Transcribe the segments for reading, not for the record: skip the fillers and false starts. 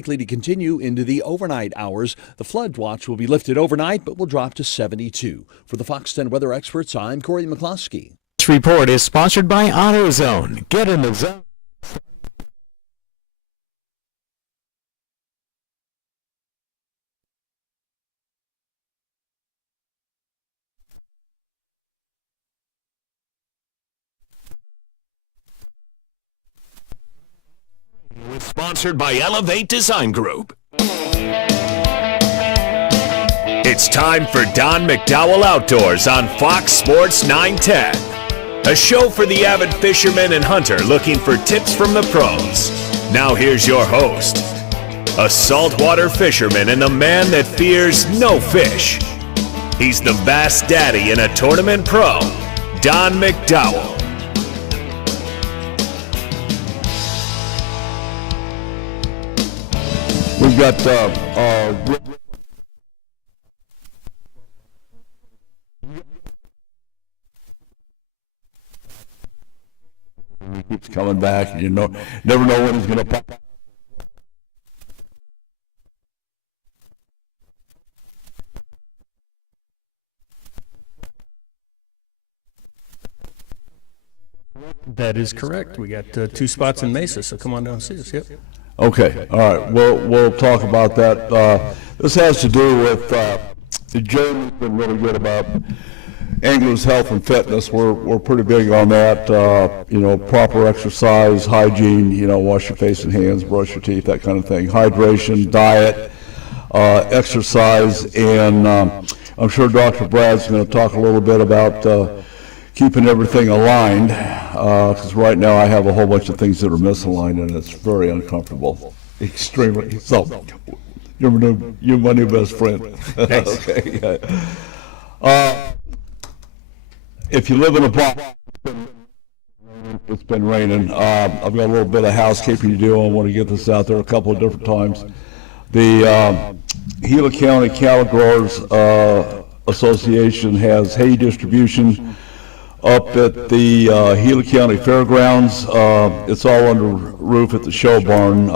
Likely to continue into the overnight hours. The flood watch will be lifted overnight, but will drop to 72. For the Fox 10 weather experts, I'm Corey McCloskey. This report is sponsored by AutoZone. Get in the zone. Sponsored by Elevate Design Group. It's time for Don McDowell Outdoors on Fox Sports 910. A show for the avid fisherman and hunter looking for tips from the pros. Now here's your host, a saltwater fisherman and a man that fears no fish. He's the Bass Daddy and a tournament pro, Don McDowell. We've got he keeps coming back, and never know when he's going to pop. That is correct. We got 2 spots in Mesa, so come on down and see us. Yep. Okay, all right. We'll talk about that. This has to do with Jeremy's been really good about anglers' health and fitness. We're pretty big on that. Proper exercise, hygiene. Wash your face and hands, brush your teeth, that kind of thing. Hydration, diet, exercise, and I'm sure Dr. Brad's going to talk a little bit about keeping everything aligned, because right now I have a whole bunch of things that are misaligned, and it's very uncomfortable. Extremely. So, you're my new best friend. Nice. Okay. If you live in a block, it's been raining. I've got a little bit of housekeeping to do. I want to get this out there a couple of different times. The Gila County Cattle Growers Association has hay distribution up at the Gila County Fairgrounds. It's all under roof at the show barn.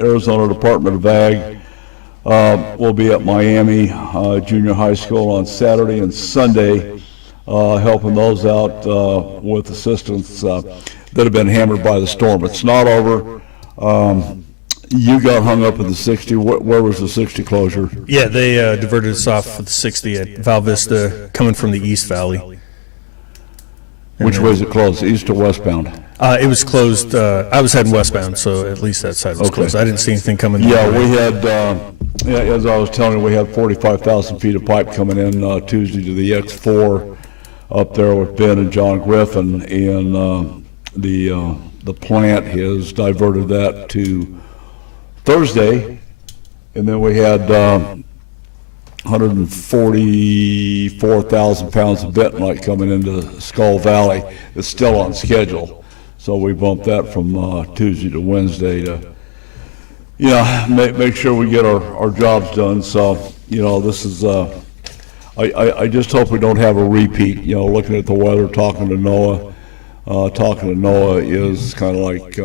Arizona Department of Ag will be at Miami Junior High School on Saturday and Sunday, helping those out with assistance that have been hammered by the storm. It's not over. You got hung up at the 60. Where was the 60 closure? Yeah, they diverted us off for the 60 at Val Vista, coming from the East Valley. Which way is it closed, east or westbound? It was closed. I was heading westbound, so at least that side was closed. I didn't see anything coming. Yeah, we had, as I was telling you, we had 45,000 feet of pipe coming in Tuesday to the X4 up there with Ben and John Griffin, and the plant has diverted that to Thursday, and then we had 144,000 pounds of bentonite coming into Skull Valley. It's still on schedule, so we bumped that from Tuesday to Wednesday to, make sure we get our jobs done. So, this is, I just hope we don't have a repeat. Looking at the weather, talking to Noah is kind of like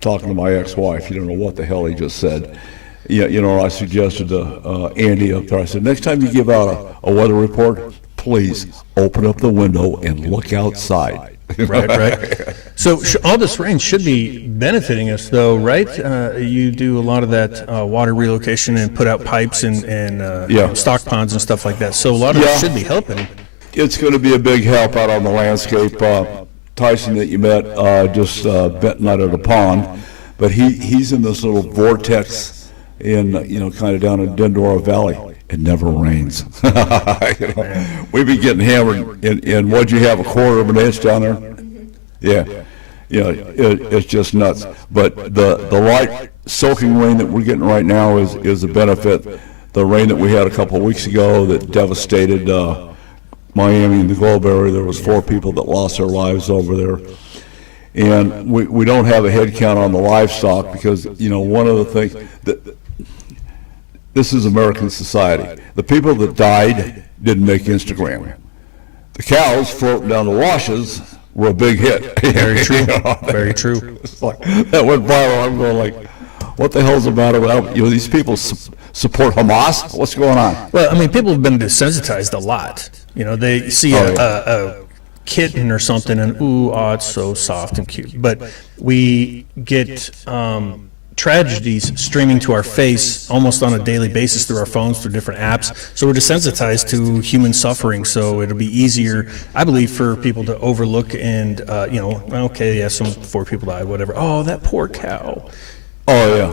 talking to my ex-wife. You don't know what the hell he just said. I suggested to Andy up there, I said, next time you give out a weather report, please open up the window and look outside. Right. So all this rain should be benefiting us, though, right? You do a lot of that water relocation and put out pipes and stock ponds and stuff like that. So a lot of it should be helping. It's going to be a big help out on the landscape. Tyson that you met just bentonite at a pond, but he's in this little vortex in, kind of down in Dendora Valley. It never rains. We've been getting hammered, and what'd you have, a quarter of an inch down there? Yeah. It's just nuts. But the light soaking rain that we're getting right now is a benefit. The rain that we had a couple of weeks ago that devastated Miami and the Globe area, there was 4 people that lost their lives over there. And we don't have a head count on the livestock because, one of the things that this is American society. The people that died didn't make Instagram. The cows floating down the washes were a big hit. Very true. Very true. It's like, that went viral. I'm going like, What the hell's the matter with these people support Hamas? What's going on? Well, I mean, people have been desensitized a lot. They see a kitten or something and, it's so soft and cute. But we get tragedies streaming to our face almost on a daily basis through our phones, through different apps. So we're desensitized to human suffering. So it'll be easier, I believe, for people to overlook and, some poor people died, whatever. Oh, that poor cow. Oh, yeah.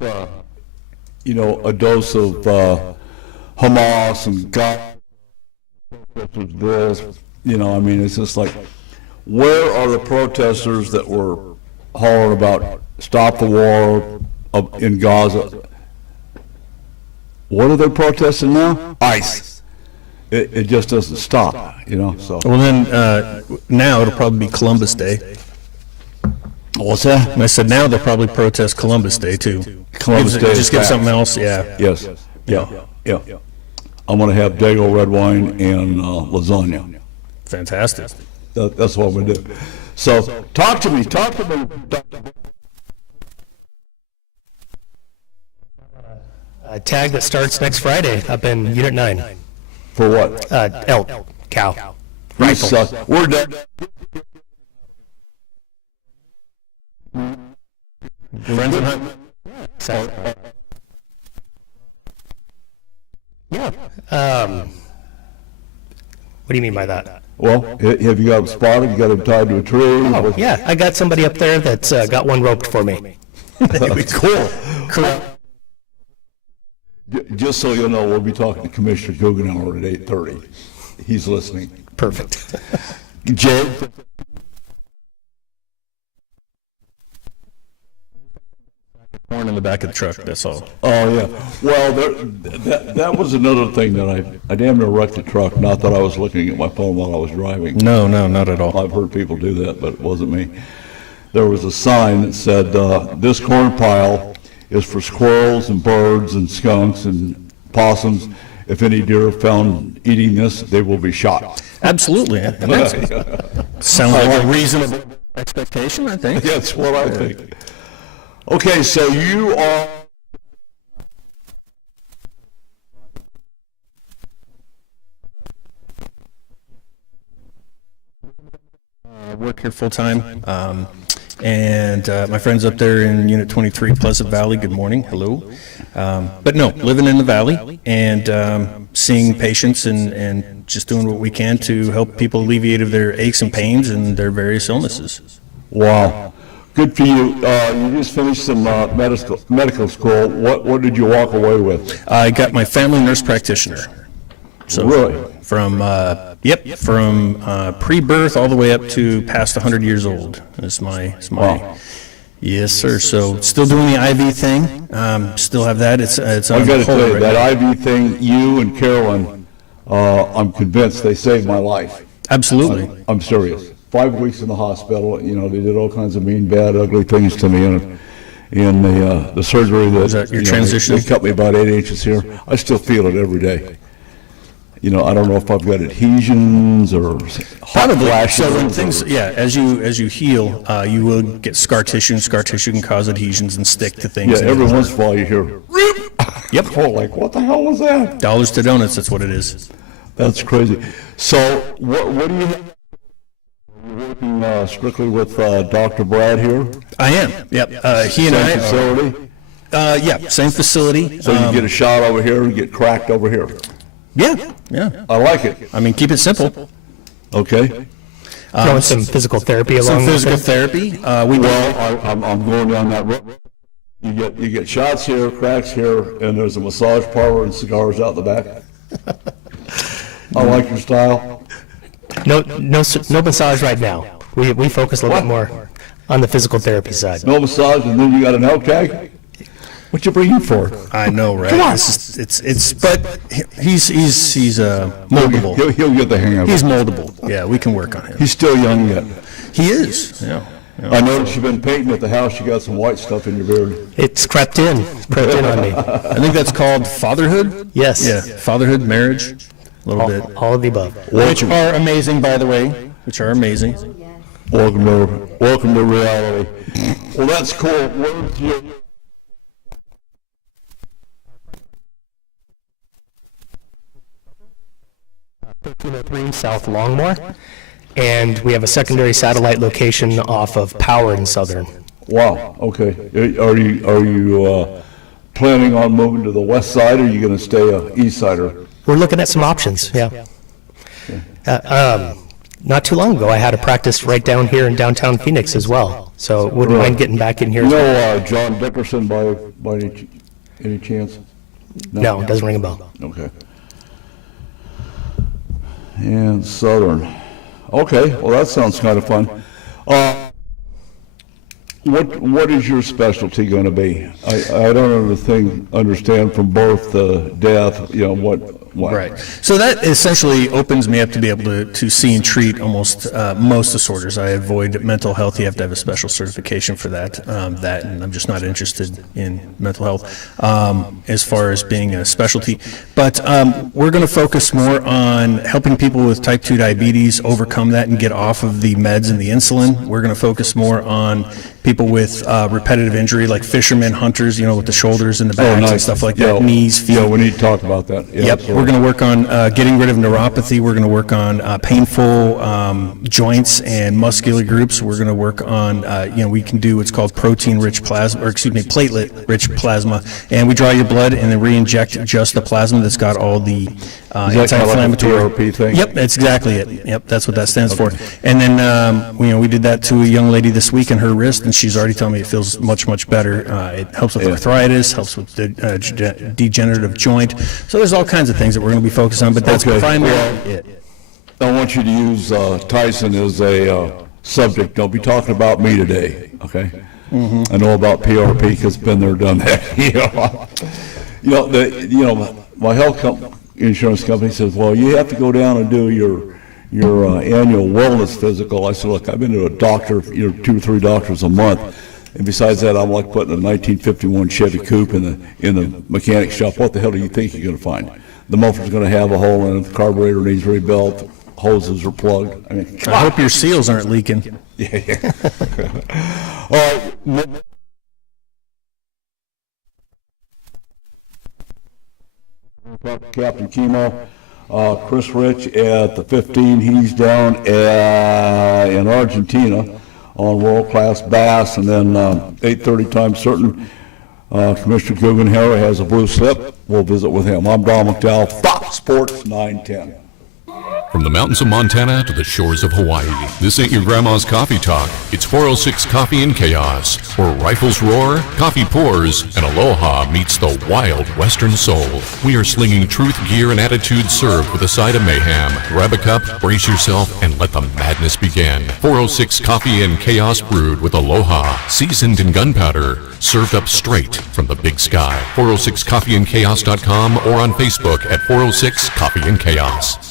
Well, a dose of Hamas and God. It's just like, where are the protesters that were hollering about stop the war in Gaza? What are they protesting now? ICE. It just doesn't stop, so. Well, then, now it'll probably be Columbus Day. What's that? And I said now they'll probably protest Columbus Day, too. Columbus Day. Just give something else, yeah. Yes. Yeah. I'm going to have Dago red wine and lasagna. Fantastic. That's what we do. So, talk to me. A tag that starts next Friday up in Unit 9. For what? Elk, cow, Rifle. We're done. Friends and hunt. Yeah. What do you mean by that? Well, have you got them spotted? You got them tied to a tree? Oh, yeah. I got somebody up there that's got one roped for me. Cool. Just so you know, we'll be talking to Commissioner Guggenauer at 8:30. He's listening. Perfect. Jay? Corn in the back of the truck, that's all. Oh, yeah. Well, that was another thing that I damn near wrecked the truck. Not that I was looking at my phone while I was driving. No, not at all. I've heard people do that, but it wasn't me. There was a sign that said, this corn pile is for squirrels and birds and skunks and possums. If any deer are found eating this, they will be shot. Absolutely. Sounds like a reasonable expectation, I think. That's what I think. Okay, so you are... I work here full-time, and my friends up there in Unit 23, Pleasant Valley, good morning, hello. But no, living in the valley and seeing patients and just doing what we can to help people alleviate of their aches and pains and their various illnesses. Wow. Good for you. You just finished some medical school. What did you walk away with? I got my family nurse practitioner. So really? From pre-birth all the way up to past 100 years old is my Wow. Yes, sir. So still doing the IV thing. Still have that. It's I got to tell you, right that IV thing, you and Carolyn, I'm convinced they saved my life. Absolutely. I'm serious. 5 weeks in the hospital, they did all kinds of mean, bad, ugly things to me in the surgery that your transition? They cut me about 8 inches here. I still feel it every day. I don't know if I've got adhesions or hot flashes. So when things, as you heal, you will get scar tissue, and scar tissue can cause adhesions and stick to things. Yeah, every once in a while you hear, rip! Yep. Oh, like, what the hell was that? Dollars to donuts, that's what it is. That's crazy. So what do you have? You're working strictly with Dr. Brad here? I am, yep. He and Same facility? Same facility. So you get a shot over here and get cracked over here? Yeah. I like it. I mean, keep it simple. Okay. Throwing some physical therapy along with physical it. therapy. I'm going down that road. You get shots here, cracks here, and there's a massage parlor and cigars out the back. I like your style. No massage right now. We focus a little bit more on the physical therapy side. No massage, and then you got an elk tag? What you bring him for? I know, right? Come on. But he's moldable. He'll get the hang of it. He's moldable. Yeah, we can work on him. He's still young yet. He is. Yeah. I noticed you've been painting at the house. You got some white stuff in your beard. It's crept in on me. I think that's called fatherhood. Yes. Yeah, fatherhood, marriage, a little bit. All of the above. Which are amazing, by the way. Which are amazing. Welcome to reality. Well, that's cool. Where's your 1303 South Longmore, and we have a secondary satellite location off of Power in Southern. Wow, okay. Are you planning on moving to the west side, or are you going to stay a east sider? We're looking at some options, yeah. Not too long ago, I had a practice right down here in downtown Phoenix as well, so wouldn't mind getting back in here. You know John Dickerson by any chance? No, it doesn't ring a bell. Okay. And Southern. Okay, well, that sounds kind of fun. What is your specialty going to be? I don't understand from birth to death, what. Right. So that essentially opens me up to be able to see and treat almost most disorders. I avoid mental health. You have to have a special certification for that. And I'm just not interested in mental health as far as being a specialty. But we're going to focus more on helping people with type 2 diabetes overcome that and get off of the meds and the insulin. We're going to focus more on people with repetitive injury, like fishermen, hunters, with the shoulders and the backs and stuff like that, knees, feet. Yeah, we need to talk about that. Yeah, yep, absolutely. We're going to work on getting rid of neuropathy. We're going to work on painful joints and muscular groups. We're going to work on, we can do what's called protein-rich plasma, platelet-rich plasma, and we draw your blood and then re-inject just the plasma that's got all the anti-inflammatory. Like a PRP thing? Yep, that's exactly it. Yep, that's what that stands for. And then, we did that to a young lady this week in her wrist, and she's already telling me it feels much, much better. It helps with arthritis, helps with the degenerative joint. So there's all kinds of things that we're going to be focused on, but that's primarily it. I want you to use Tyson as a subject. Don't be talking about me today, okay? Mm-hmm. I know about PRP because been there, done that. My health insurance company says, well, you have to go down and do your annual wellness physical. I said, look, I've been to a doctor, 2 or 3 doctors a month. And besides that, I'm like putting a 1951 Chevy Coupe in the mechanic shop. What the hell do you think you're going to find? The muffler's going to have a hole in it. The carburetor needs rebuilt. Hoses are plugged. I hope your seals aren't leaking. Yeah. All right. Captain Chemo. Chris Rich at the 15. He's down in Argentina on world-class bass, and then 8:30 time certain. Commissioner Guggenheimer has a blue slip. We'll visit with him. I'm Don McDowell, Fox Sports 910. From the mountains of Montana to the shores of Hawaii, this ain't your grandma's coffee talk. It's 406 Coffee and Chaos, where rifles roar, coffee pours, and aloha meets the wild western soul. We are slinging truth, gear, and attitude served with a side of mayhem. Grab a cup, brace yourself, and let the madness begin. 406 Coffee and Chaos brewed with aloha, seasoned in gunpowder, served up straight from the big sky. 406coffeeandchaos.com or on Facebook at 406 Coffee and Chaos.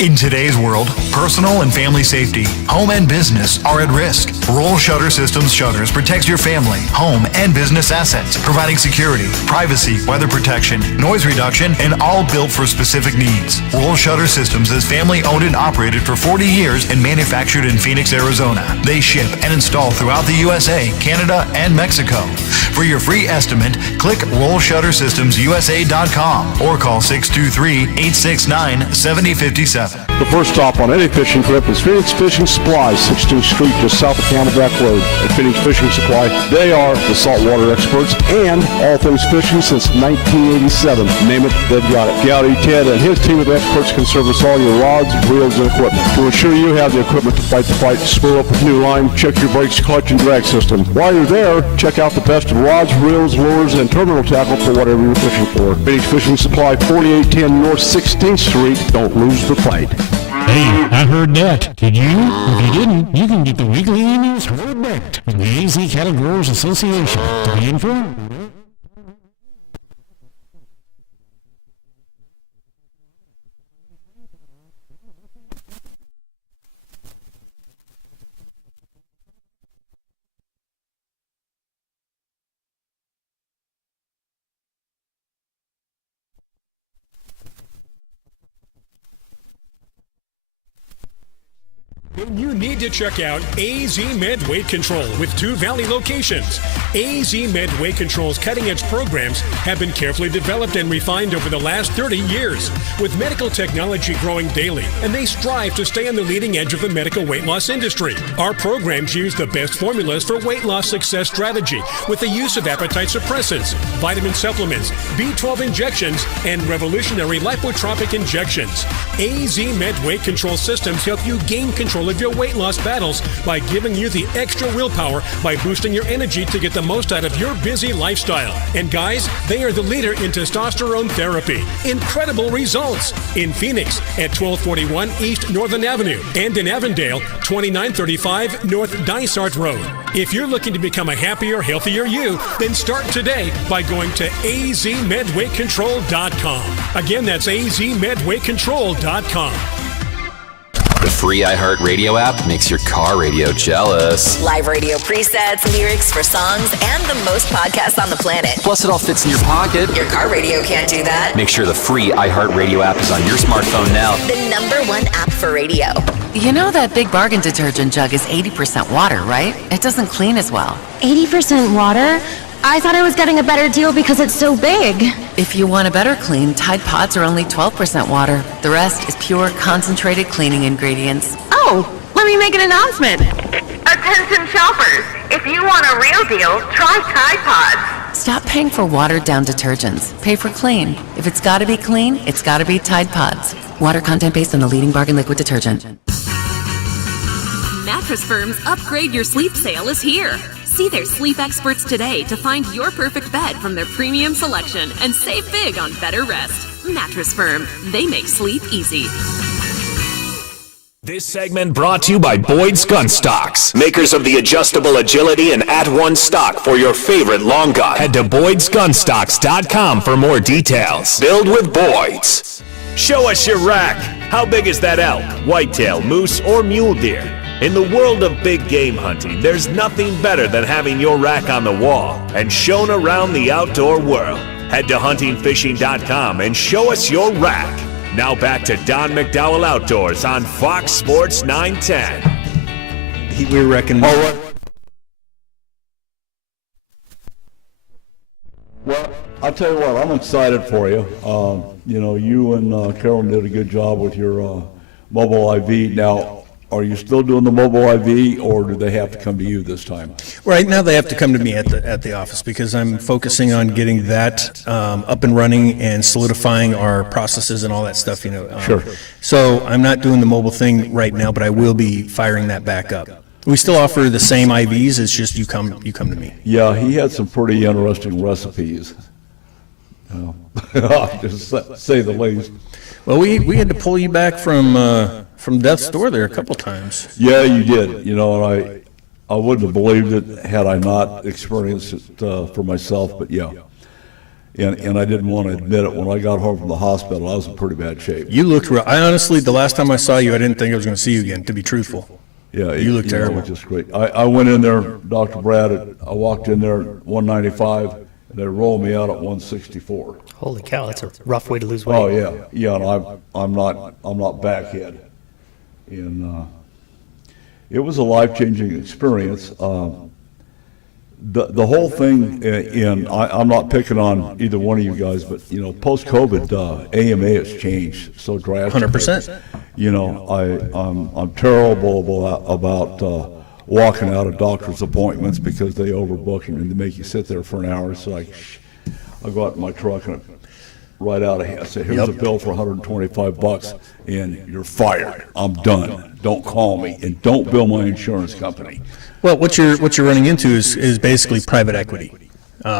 In today's world, personal and family safety, home and business are at risk. Roll Shutter Systems Shutters protects your family, home, and business assets, providing security, privacy, weather protection, noise reduction, and all built for specific needs. Roll Shutter Systems is family owned and operated for 40 years and manufactured in Phoenix, Arizona. They ship and install throughout the USA, Canada, and Mexico. For your free estimate, click rollshuttersystemsusa.com or call 623-869-7057. The first stop on any fishing trip is Phoenix Fishing Supply, 16th Street, just south of Camelback Road. At Phoenix Fishing Supply, they are the saltwater experts and all things fishing since 1987. Name it, they've got it. Gowdy Ted and his team of experts can service all your rods, reels, and equipment. To ensure you have the equipment to fight the fight, spool up with new line, check your brakes, clutch, and drag system. While you're there, check out the best of rods, reels, lures, and terminal tackle for whatever you're fishing for. Phoenix Fishing Supply, 4810 North 16th Street. Don't lose the fight. Hey, I heard that. Did you? If you didn't, you can get the weekly emails heard back from the AZ Cattle Growers Association. To be informed. then you need to check out AZ Med Weight Control with 2 Valley locations. AZ Med Weight Control's cutting-edge programs have been carefully developed and refined over the last 30 years, with medical technology growing daily, and they strive to stay on the leading edge of the medical weight loss industry. Our programs use the best formulas for weight loss success strategy, with the use of appetite suppressants, vitamin supplements, B12 injections, and revolutionary lipotropic injections. AZ Med Weight Control systems help you gain control of your weight loss battles by giving you the extra willpower by boosting your energy to get the most out of your busy lifestyle. And guys, they are the leader in testosterone therapy. Incredible results in Phoenix at 1241 East Northern Avenue and in Avondale, 2935 North Dysart Road. If you're looking to become a happier, healthier you, then start today by going to azmedweightcontrol.com. Again, that's azmedweightcontrol.com. The free iHeartRadio app makes your car radio jealous. Live radio presets, lyrics for songs, and the most podcasts on the planet. Plus, it all fits in your pocket. Your car radio can't do that. Make sure the free iHeartRadio app is on your smartphone now. The #1 app for radio. You know that Big Bargain detergent jug is 80% water, right? It doesn't clean as well. 80% water? I thought I was getting a better deal because it's so big. If you want a better clean, Tide Pods are only 12% water. The rest is pure, concentrated cleaning ingredients. Oh, let me make an announcement. Attention shoppers, if you want a real deal, try Tide Pods. Stop paying for watered-down detergents. Pay for clean. If it's gotta be clean, it's gotta be Tide Pods. Water content based on the leading bargain liquid detergent. Mattress Firm's Upgrade Your Sleep sale is here. See their sleep experts today to find your perfect bed from their premium selection and save big on better rest. Mattress Firm, they make sleep easy. This segment brought to you by Boyd's Gun Stocks, makers of the adjustable agility and at-one stock for your favorite long gun. Head to boydsgunstocks.com for more details. Build with Boyd's. Show us your rack. How big is that elk, whitetail, moose, or mule deer? In the world of big game hunting, there's nothing better than having your rack on the wall and shown around the outdoor world. Head to huntingfishing.com and show us your rack. Now back to Don McDowell Outdoors on Fox Sports 910. We reckon. Well, I'll tell you what, I'm excited for you. You and Carolyn did a good job with your mobile IV. Now, are you still doing the mobile IV, or do they have to come to you this time? Right now, they have to come to me at the office because I'm focusing on getting that up and running and solidifying our processes and all that stuff. Sure. So I'm not doing the mobile thing right now, but I will be firing that back up. We still offer the same IVs. It's just you come to me. Yeah, he had some pretty interesting recipes. Just say the least. Well, we had to pull you back from death's door there a couple times. Yeah, you did. And I wouldn't have believed it had I not experienced it for myself. But yeah, and I didn't want to admit it. When I got home from the hospital, I was in pretty bad shape. You looked real. I honestly, the last time I saw you, I didn't think I was going to see you again. To be truthful. Yeah, you looked terrible. Which is great. I went in there, Dr. Brad. I walked in there at 195, and they rolled me out at 164. Holy cow, that's a rough way to lose weight. Oh yeah. And I'm not backhead, and it was a life-changing experience. The whole thing, and I'm not picking on either one of you guys, but post-COVID, AMA has changed so drastically. 100%. I'm terrible about walking out of doctor's appointments because they overbook and they make you sit there for an hour. It's like, I go out in my truck and right out of here, I say, here's a bill for $125 and you're fired. I'm done. Don't call me and don't bill my insurance company. Well, what you're running into is basically private equity.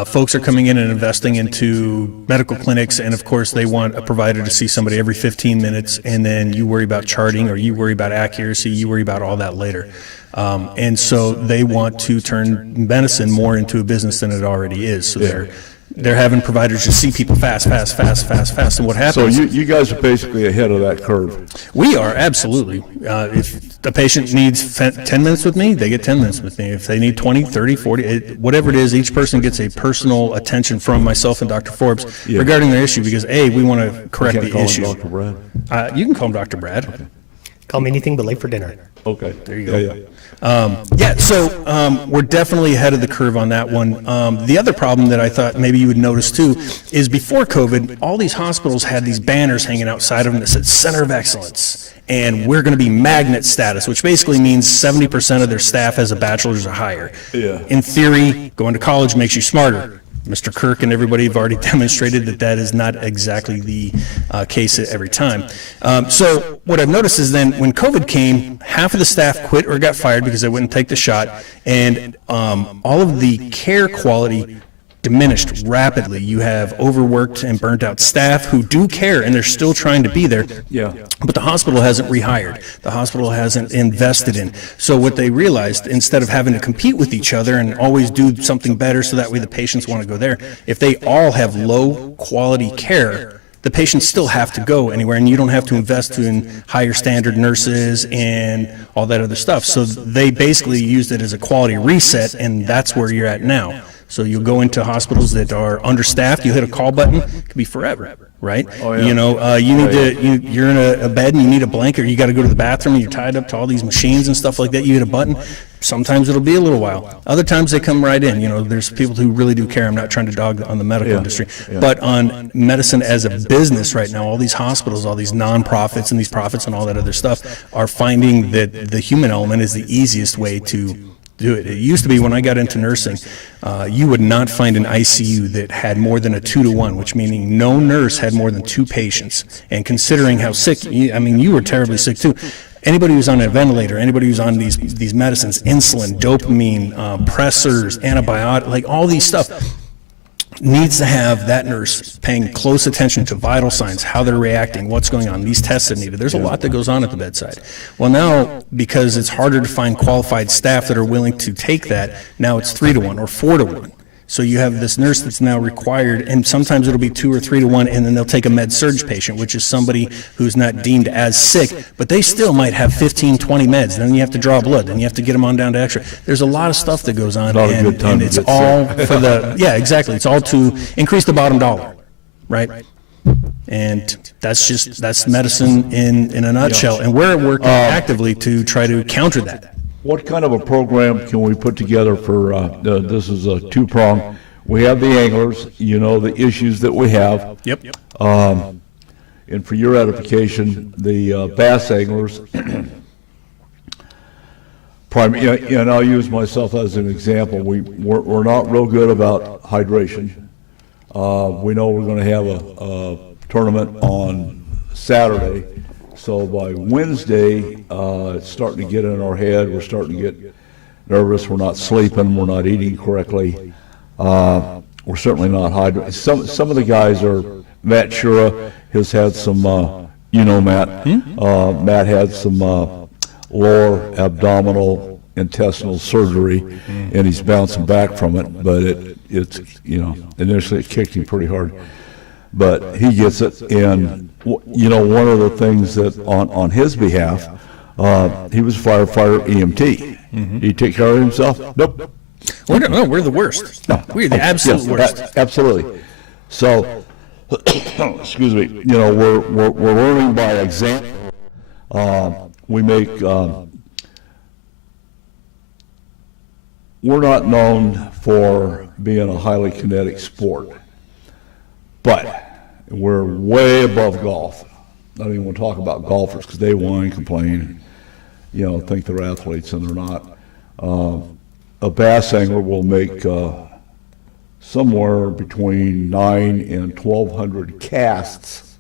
Folks are coming in and investing into medical clinics, and of course they want a provider to see somebody every 15 minutes, and then you worry about charting, or you worry about accuracy, you worry about all that later. And so they want to turn medicine more into a business than it already is. So they're having providers just see people fast. And what happens? So you guys are basically ahead of that curve. We are, absolutely. If the patient needs 10 minutes with me, they get 10 minutes with me. If they need 20, 30, 40, whatever it is, each person gets a personal attention from myself and Dr. Forbes regarding their issue because, A, we want to correct the issue. Call him Dr. Brad? You can call him Dr. Brad. Okay. Call me anything but late for dinner. Okay. There you go. So we're definitely ahead of the curve on that one. The other problem that I thought maybe you would notice too is before COVID, all these hospitals had these banners hanging outside of them that said Center of Excellence. And we're going to be magnet status, which basically means 70% of their staff has a bachelor's or higher. Yeah. In theory, going to college makes you smarter. Mr. Kirk and everybody have already demonstrated that that is not exactly the case every time. So what I've noticed is then when COVID came, half of the staff quit or got fired because they wouldn't take the shot, and all of the care quality diminished rapidly. You have overworked and burnt out staff who do care and they're still trying to be there. Yeah. But the hospital hasn't rehired. The hospital hasn't invested in. So what they realized, instead of having to compete with each other and always do something better so that way the patients want to go there, if they all have low quality care, the patients still have to go anywhere, and you don't have to invest in higher standard nurses and all that other stuff. So they basically used it as a quality reset, and that's where you're at now. So you'll go into hospitals that are understaffed, you hit a call button, it could be forever, right? Oh, yeah. You know, you need to, you're in a bed and you need a blanket, or you got to go to the bathroom and you're tied up to all these machines and stuff like that, you hit a button. Sometimes it'll be a little while. Other times they come right in. You know, there's people who really do care. I'm not trying to dog on the medical industry, but on medicine as a business right now, all these hospitals, all these nonprofits and these profits and all that other stuff are finding that the human element is the easiest way to do it. It used to be when I got into nursing, you would not find an ICU that had more than a 2-to-1, which meaning no nurse had more than 2 patients. And considering how sick, you were terribly sick too. Anybody who's on a ventilator, anybody who's on these medicines, insulin, dopamine, pressors, antibiotic, like all these stuff, needs to have that nurse paying close attention to vital signs, how they're reacting, what's going on, these tests that are needed. There's a lot that goes on at the bedside. Well, now, because it's harder to find qualified staff that are willing to take that, now it's 3-to-1 or 4-to-1. So you have this nurse that's now required, and sometimes it'll be 2 or 3-to-1, and then they'll take a med-surg patient, which is somebody who's not deemed as sick, but they still might have 15, 20 meds. Then you have to draw blood, then you have to get them on down to X-ray. There's a lot of stuff that goes on, and it's all for the, exactly. It's all to increase the bottom dollar, right? And that's medicine in a nutshell, and we're working actively to try to counter that. What kind of a program can we put together for, this is a 2-prong. We have the anglers, the issues that we have. Yep. And for your edification, the bass anglers, and I'll use myself as an example. We're not real good about hydration. We know we're going to have a tournament on Saturday. So by Wednesday, it's starting to get in our head. We're starting to get nervous. We're not sleeping. We're not eating correctly. We're certainly not hydrating. Some of the guys are, Matt Shura has had some, Matt. Matt had some lower abdominal intestinal surgery, and he's bouncing back from it. But it's initially it kicked him pretty hard. But he gets it, and one of the things that on his behalf, he was firefighter EMT. Did he take care of himself? Nope. We're the worst. No. We're the absolute worst. Absolutely. So, excuse me. We're learning by example. We make. We're not known for being a highly kinetic sport. But we're way above golf. I don't even want to talk about golfers because they whine, complain, think they're athletes and they're not. A bass angler will make somewhere between 9 and 1,200 casts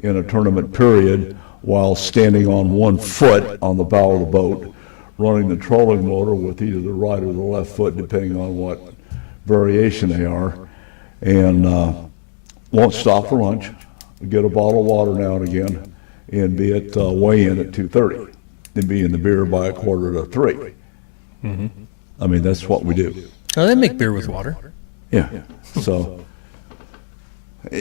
in a tournament period while standing on 1 foot on the bow of the boat, running the trolling motor with either the right or the left foot, depending on what variation they are, and won't stop for lunch, get a bottle of water now and again, and be at weigh-in at 2:30, then be in the beer by 2:45. Mm-hmm. That's what we do. Oh, they make beer with water. Yeah. So, we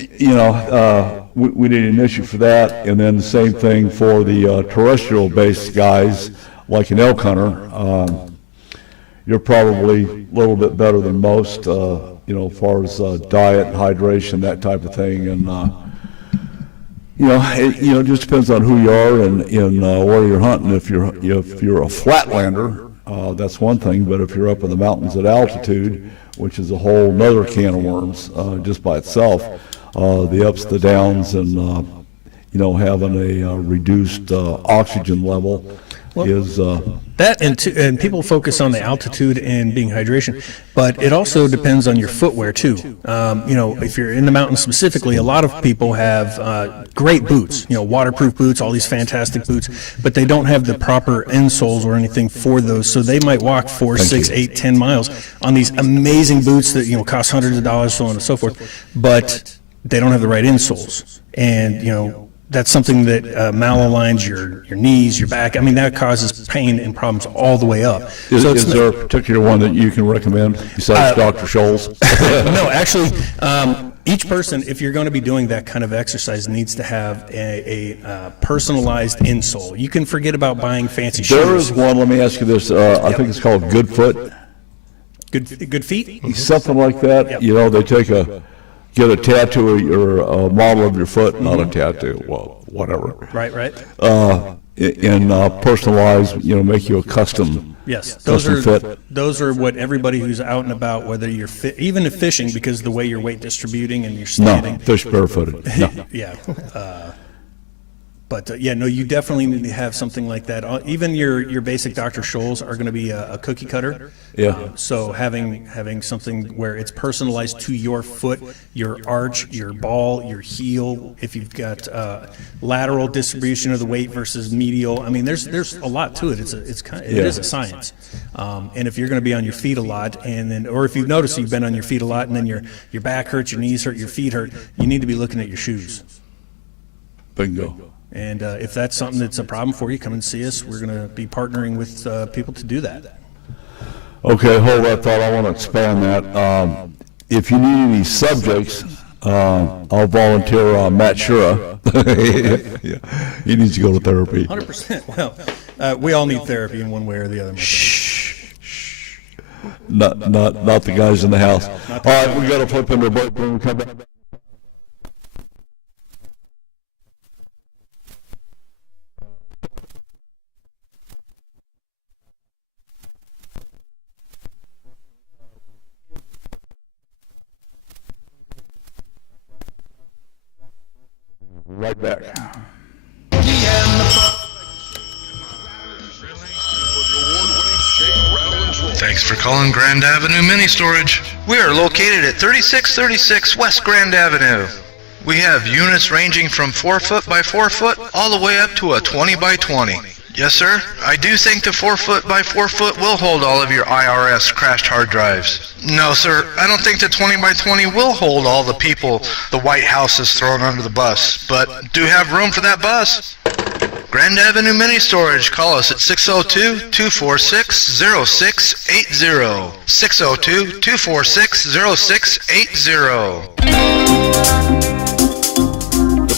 need an issue for that, and then the same thing for the terrestrial-based guys, like an elk hunter. You're probably a little bit better than most, as far as diet, hydration, that type of thing. And It just depends on who you are and where you're hunting. If you're a flatlander, that's one thing. But if you're up in the mountains at altitude, which is a whole nother can of worms just by itself, the ups, the downs, and having a reduced oxygen level is that, and people focus on the altitude and being hydration, but it also depends on your footwear too. If you're in the mountains specifically, a lot of people have great boots, waterproof boots, all these fantastic boots, but they don't have the proper insoles or anything for those, so they might walk 4, 6, 8, 10 miles on these amazing boots that cost hundreds of dollars, so on and so forth, but they don't have the right insoles, and that's something that malaligns your knees, your back. I mean, that causes pain and problems all the way up. Is there a particular one that you can recommend besides Dr. Scholl's? No, actually, each person, if you're going to be doing that kind of exercise, needs to have a personalized insole. You can forget about buying fancy shoes. There is one, let me ask you this, I think it's called Goodfoot. Good Feet? Something like that. Yep. They get a tattoo of your model of your foot, not a tattoo, well, whatever. Right. And personalize, make you a custom. Yes, fit. Those are what everybody who's out and about, whether you're even if fishing, because the way you're weight distributing and you're standing. No, fish barefooted. No. Yeah. But you definitely need to have something like that. Even your basic Dr. Scholl's are going to be a cookie cutter. Yeah. So having something where it's personalized to your foot, your arch, your ball, your heel. If you've got lateral distribution of the weight versus medial, I mean, there's a lot to it. It is a science. And if you're going to be on your feet a lot, or if you've noticed you've been on your feet a lot, and then your back hurts, your knees hurt, your feet hurt, you need to be looking at your shoes. Bingo. And if that's something that's a problem for you, come and see us. We're going to be partnering with people to do that. Okay, hold that thought. I want to expand that. If you need any subjects, I'll volunteer Matt Shura. He needs to go to therapy. 100%. Well, we all need therapy in one way or the other. Shh. Not the guys in the house. All right, we got to flip into a break when we come back. Right back. Thanks for calling Grand Avenue Mini Storage. We are located at 3636 West Grand Avenue. We have units ranging from 4 foot by 4 foot all the way up to a 20 by 20. Yes, sir. I do think the 4 foot by 4 foot will hold all of your IRS crashed hard drives. No, sir. I don't think the 20 by 20 will hold all the people the White House has thrown under the bus, but do have room for that bus. Grand Avenue Mini Storage. Call us at 602-246-0680. 602-246-0680.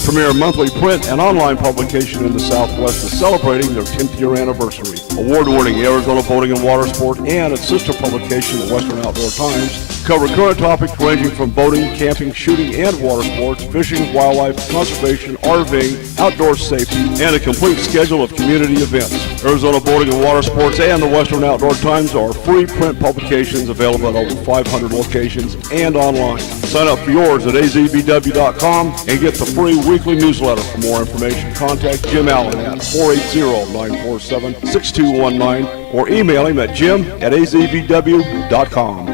Premier monthly print and online publication in the Southwest is celebrating their 10th year anniversary. Award-winning Arizona Boating and Water Sport and its sister publication, the Western Outdoor Times, cover current topics ranging from boating, camping, shooting, and water sports, fishing, wildlife, conservation, RVing, outdoor safety, and a complete schedule of community events. Arizona Boating and Water Sports and the Western Outdoor Times are free print publications available at over 500 locations and online. Sign up for yours at azbw.com and get the free weekly newsletter. For more information, contact Jim Allen at 480-947-6219 or email him at jim@azbw.com.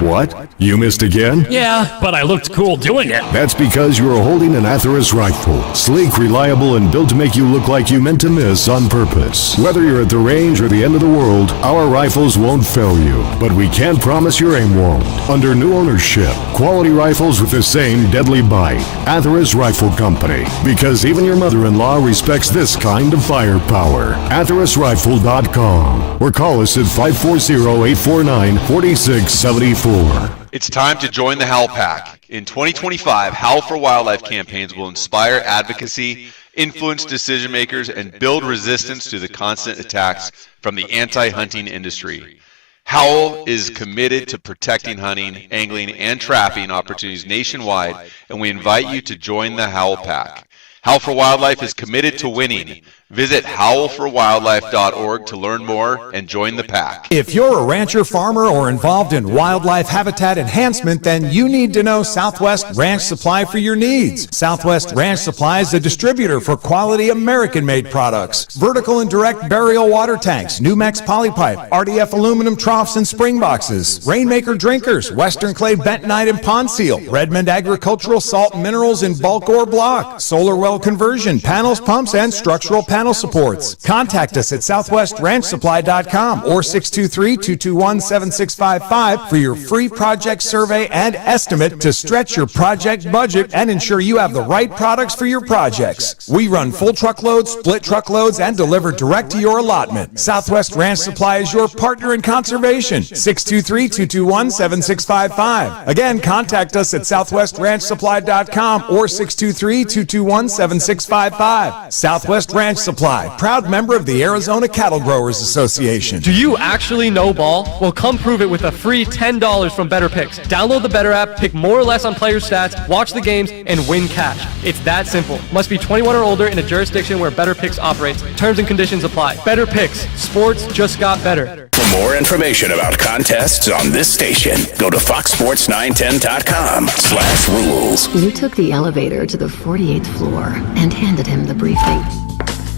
What? You missed again? Yeah, but I looked cool doing it. That's because you were holding an Atheros rifle. Sleek, reliable, and built to make you look like you meant to miss on purpose. Whether you're at the range or the end of the world, our rifles won't fail you. But we can't promise your aim won't. Under new ownership, quality rifles with the same deadly bite. Atheros Rifle Company. Because even your mother-in-law respects this kind of firepower. AtherosRifle.com. Or call us at 540-849-4674. It's time to join the Howl Pack. In 2025, Howl for Wildlife campaigns will inspire advocacy, influence decision makers, and build resistance to the constant attacks from the anti-hunting industry. Howl is committed to protecting hunting, angling, and trapping opportunities nationwide, and we invite you to join the Howl Pack. Howl for Wildlife is committed to winning. Visit howlforwildlife.org to learn more and join the pack. If you're a rancher, farmer, or involved in wildlife habitat enhancement, then you need to know Southwest Ranch Supply for your needs. Southwest Ranch Supply is a distributor for quality American-made products. Vertical and direct burial water tanks, Numex polypipe, RDF aluminum troughs and spring boxes, Rainmaker drinkers, Western clay bentonite and pond seal, Redmond agricultural salt and minerals in bulk or block, solar well conversion, panels, pumps, and structural panel supports. Contact us at southwestranchsupply.com or 623-221-7655 for your free project survey and estimate to stretch your project budget and ensure you have the right products for your projects. We run full truckloads, split truckloads, and deliver direct to your allotment. Southwest Ranch Supply is your partner in conservation. 623-221-7655. Again, contact us at southwestranchsupply.com or 623-221-7655. Southwest Ranch Supply, proud member of the Arizona Cattle Growers Association. Do you actually know ball? Well, come prove it with a free $10 from Better Picks. Download the Better app, pick more or less on player stats, watch the games, and win cash. It's that simple. Must be 21 or older in a jurisdiction where Better Picks operates. Terms and conditions apply. Better Picks. Sports just got better. For more information about contests on this station, go to foxsports910.com/rules. You took the elevator to the 48th floor and handed him the briefing.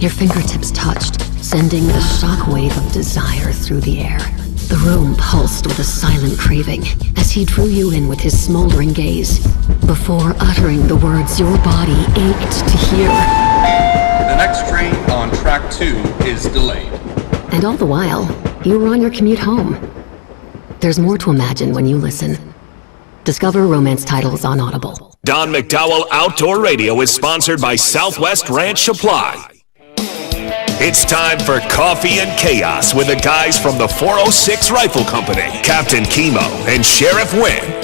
Your fingertips touched, sending the shockwave of desire through the air. The room pulsed with a silent craving as he drew you in with his smoldering gaze, before uttering the words your body ached to hear. The next train on track 2 is delayed. And all the while, you were on your commute home. There's more to imagine when you listen. Discover romance titles on Audible. Don McDowell Outdoor Radio is sponsored by Southwest Ranch Supply. It's time for Coffee and Chaos with the guys from the 406 Rifle Company, Captain Chemo and Sheriff Wynn.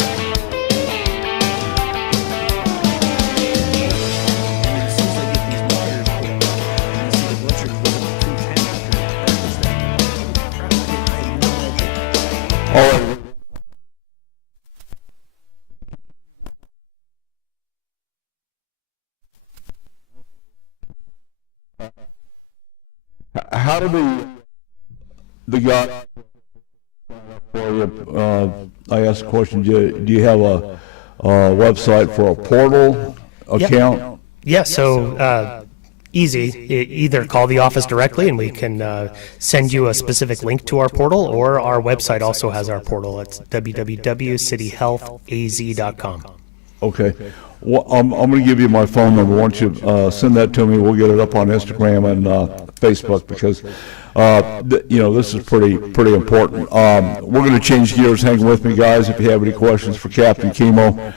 How do the guy for you? I asked a question. Do you have a website for a portal account? Yeah, so easy. Either call the office directly and we can send you a specific link to our portal, or our website also has our portal. It's www.cityhealthaz.com. Okay. Well, I'm going to give you my phone number. Why don't you send that to me? We'll get it up on Instagram and Facebook because, this is pretty important. We're going to change gears. Hang with me, guys, if you have any questions for Captain Chemo.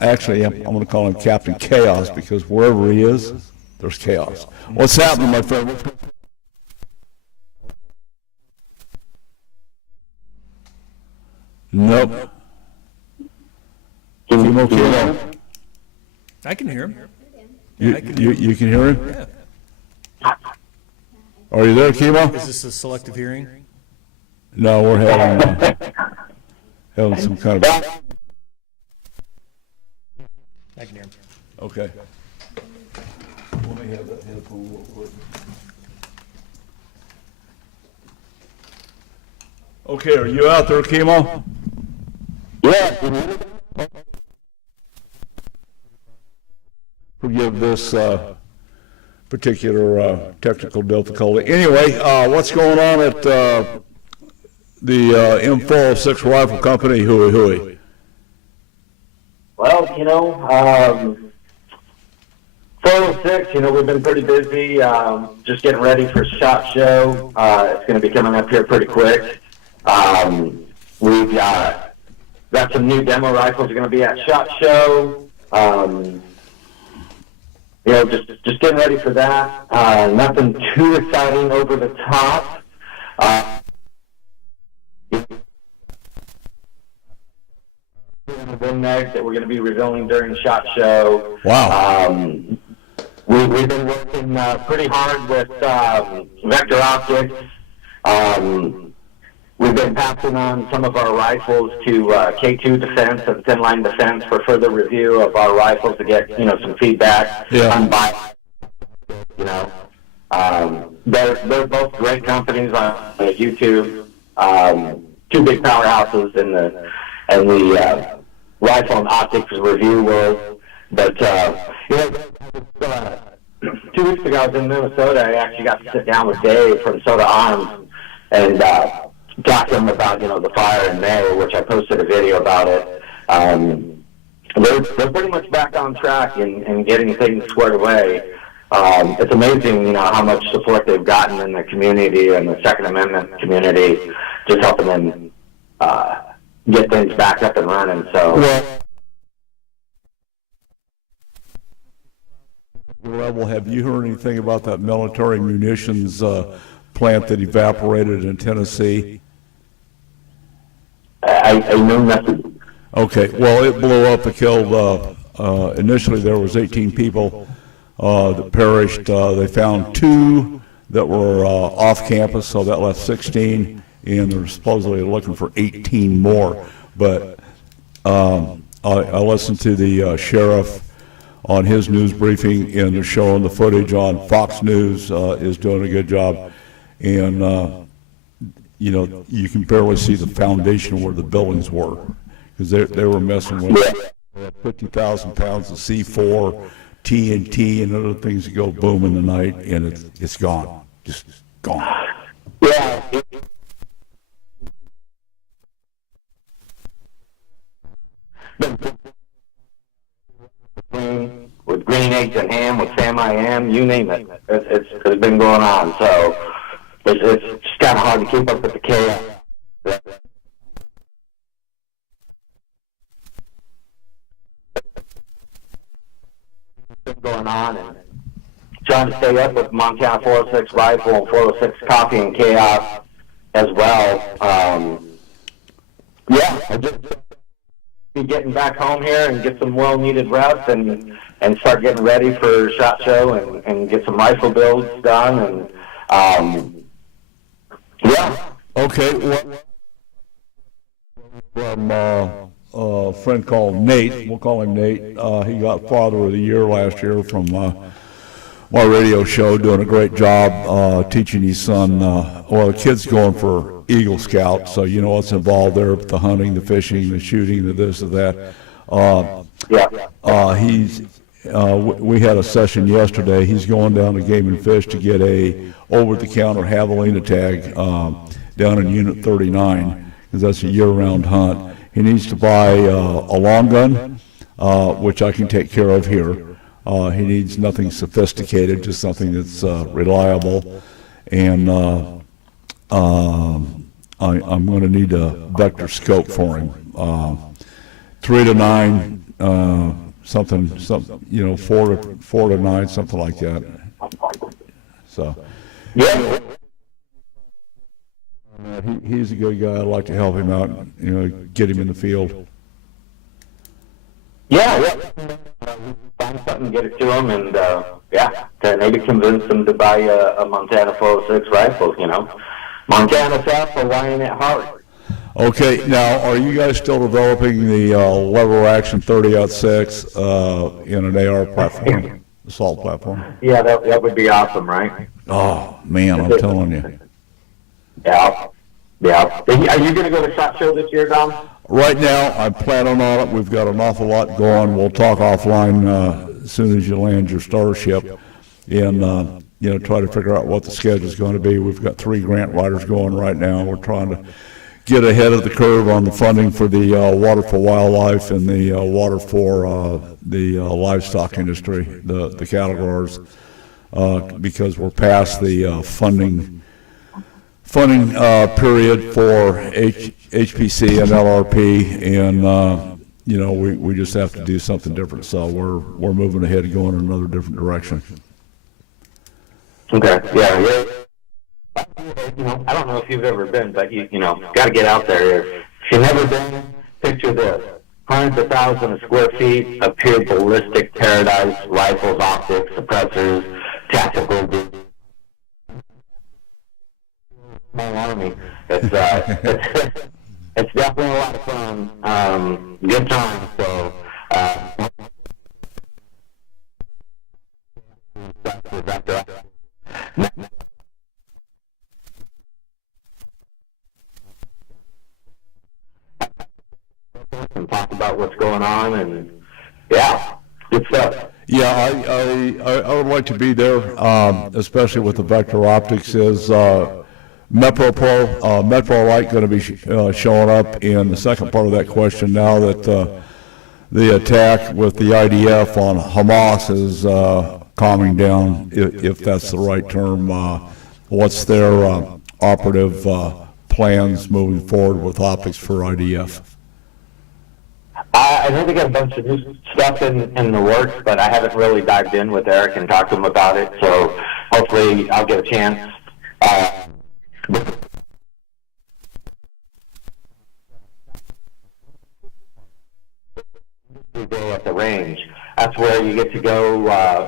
Actually, I'm going to call him Captain Chaos because wherever he is, there's chaos. What's happening, my friend? Nope. Chemo. I can hear him. You can hear him? Yeah. Are you there, Chemo? Is this a selective hearing? No, we're having some kind of... I can hear him. Okay. Let me have that headphone real quick. Okay, are you out there, Chemo? Yeah. Forgive this particular technical difficulty. Anyway, what's going on at the M406 Rifle Company, hooey? Well, 406, we've been pretty busy, just getting ready for SHOT Show. It's going to be coming up here pretty quick. We've got some new demo rifles are going to be at SHOT Show. Just getting ready for that. Nothing too exciting over the top. Wing negs that we're going to be revealing during SHOT Show. Wow. We've been working pretty hard with Vector Optics. We've been passing on some of our rifles to K2 Defense and Thin Line Defense for further review of our rifles to get, some feedback. Yeah. They're both great companies on YouTube. Two big powerhouses in the rifle and optics review world. But 2 weeks ago I was in Minnesota. I actually got to sit down with Dave from Soda Arms and talk to him about the fire in May, which I posted a video about it. They're pretty much back on track in getting things squared away. It's amazing, how much support they've gotten in the community and the Second Amendment community, just helping them get things back up and running. So. Level, have you heard anything about that military munitions plant that evaporated in Tennessee? I know nothing. Okay, well, it blew up. It killed, initially there was 18 people that perished. They found 2 that were off campus, so that left 16, and they're supposedly looking for 18 more. But I listened to the sheriff on his news briefing, and they're showing the footage on Fox News is doing a good job. And, you can barely see the foundation where the buildings were, because they were messing with 50,000 pounds of C4, TNT, and other things that go boom in the night, and it's gone, just gone. Yeah. With green eggs and ham, with Sam I Am, you name it. It's been going on. So it's just kind of hard to keep up with the chaos. Going on and trying to stay up with Montana 406 Rifle and 406 Coffee and Chaos as well. I just be getting back home here and get some well-needed rest and start getting ready for SHOT Show and get some rifle builds done and Okay. From a friend called Nate, we'll call him Nate. He got Father of the Year last year from my radio show, doing a great job teaching his son. The kid's going for Eagle Scout, so you know what's involved there: the hunting, the fishing, the shooting, the this, the that. We had a session yesterday. He's going down to Game and Fish to get a over-the-counter javelina tag down in Unit 39, because that's a year-round hunt. He needs to buy a long gun, which I can take care of here. He needs nothing sophisticated, just something that's reliable. And I'm going to need a vector scope for him. 3 to 9, something, 4 to 9, something like that. So. Yeah. He's a good guy. I'd like to help him out, get him in the field. Find something, get it to him, and to maybe convince him to buy a Montana 406 rifle. Montana South, Hawaiian at heart. Okay, now are you guys still developing the lever action 30-06 in an AR platform, assault platform? Yeah, that would be awesome, right? Oh man, I'm telling you. Yeah. Are you going to go to SHOT Show this year, Dom? Right now, I'm planning on it. We've got an awful lot going. We'll talk offline as soon as you land your Starship, and try to figure out what the schedule is going to be. We've got 3 grant writers going right now. We're trying to get ahead of the curve on the funding for the water for wildlife and the water for the livestock industry, the cattle growers, because we're past the funding period for HPC and LRP, and we just have to do something different. So we're moving ahead and going in another different direction. Okay. Yeah. I don't know if you've ever been, but you got to get out there. If you've never been, picture this: hundreds of thousands of square feet of pure ballistic paradise, rifles, optics, suppressors, tactical. My army. It's it's definitely a lot of fun. Good time. So. And talk about what's going on, and yeah, good stuff. Yeah, I would like to be there, especially with the Vector Optics. Is MetroPro, Metro Light going to be showing up in the second part of that question now that the attack with the IDF on Hamas is calming down, if that's the right term? What's their operative plans moving forward with optics for IDF? I know they got a bunch of new stuff in the works, but I haven't really dived in with Eric and talked to him about it, so hopefully I'll get a chance. You go at the range. That's where you get to go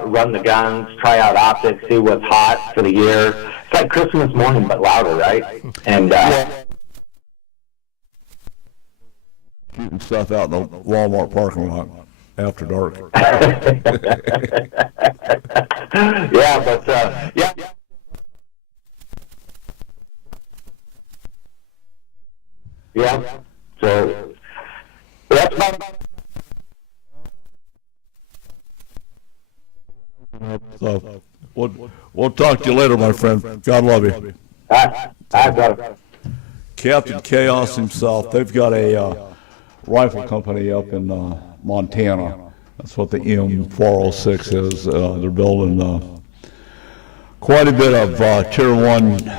run the guns, try out optics, see what's hot for the year. It's like Christmas morning, but louder, right? And shooting stuff out in the Walmart parking lot after dark. Yeah, but yeah. Yeah. So that's about. So we'll talk to you later, my friend. God love you. I've got it. Captain Chaos himself. They've got a rifle company up in Montana. That's what the M406 is. They're building quite a bit of Tier 1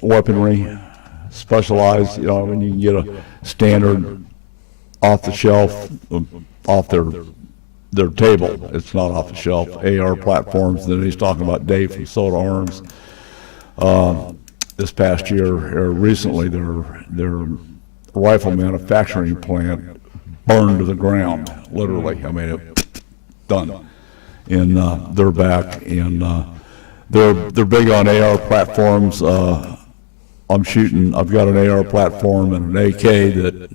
weaponry, specialized. You know, when you can get a standard off the shelf, off their table. It's not off the shelf. AR platforms. Then he's talking about Dave from Soda Arms. This past year, or recently, their rifle manufacturing plant burned to the ground, literally. I mean, it done. And they're back, and they're big on AR platforms. I've got an AR platform and an AK that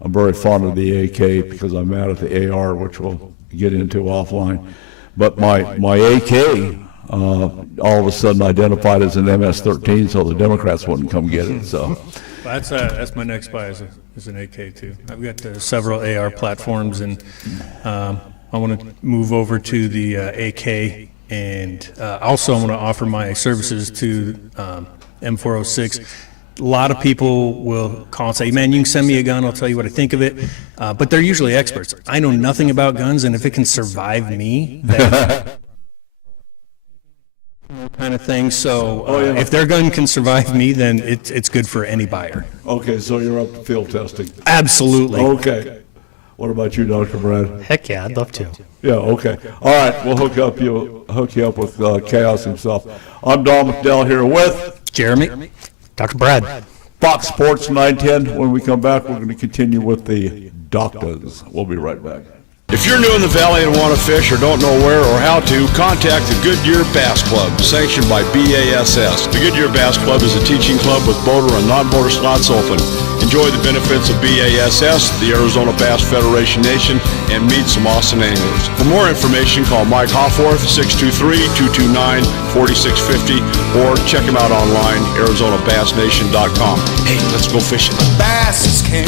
I'm very fond of the AK because I'm mad at the AR, which we'll get into offline. But my AK all of a sudden identified as an MS-13, so the Democrats wouldn't come get it. So. That's my next buy is an AK too. I've got several AR platforms, and I want to move over to the AK, and also I want to offer my services to M406. A lot of people will call and say, "Man, you can send me a gun. I'll tell you what I think of it." But they're usually experts. I know nothing about guns, and if it can survive me, then kind of thing. So if their gun can survive me, then it's good for any buyer. Okay, so you're up to field testing. Absolutely. Okay. What about you, Dr. Brad? Heck yeah, I'd love to. Yeah, okay. All right, we'll hook you up with Chaos himself. I'm Don McDowell here with Jeremy, Dr. Brad. Fox Sports 910. When we come back, we're going to continue with the doctors. We'll be right back. If you're new in the valley and want to fish or don't know where or how to, contact the Goodyear Bass Club, sanctioned by BASS. The Goodyear Bass Club is a teaching club with boater and non-boater slots open. Enjoy the benefits of BASS, the Arizona Bass Federation Nation, and meet some awesome anglers. For more information, call Mike Hoffworth, 623-229-4650, or check him out online, ArizonaBassNation.com. Hey, let's go fishing. Bass is king.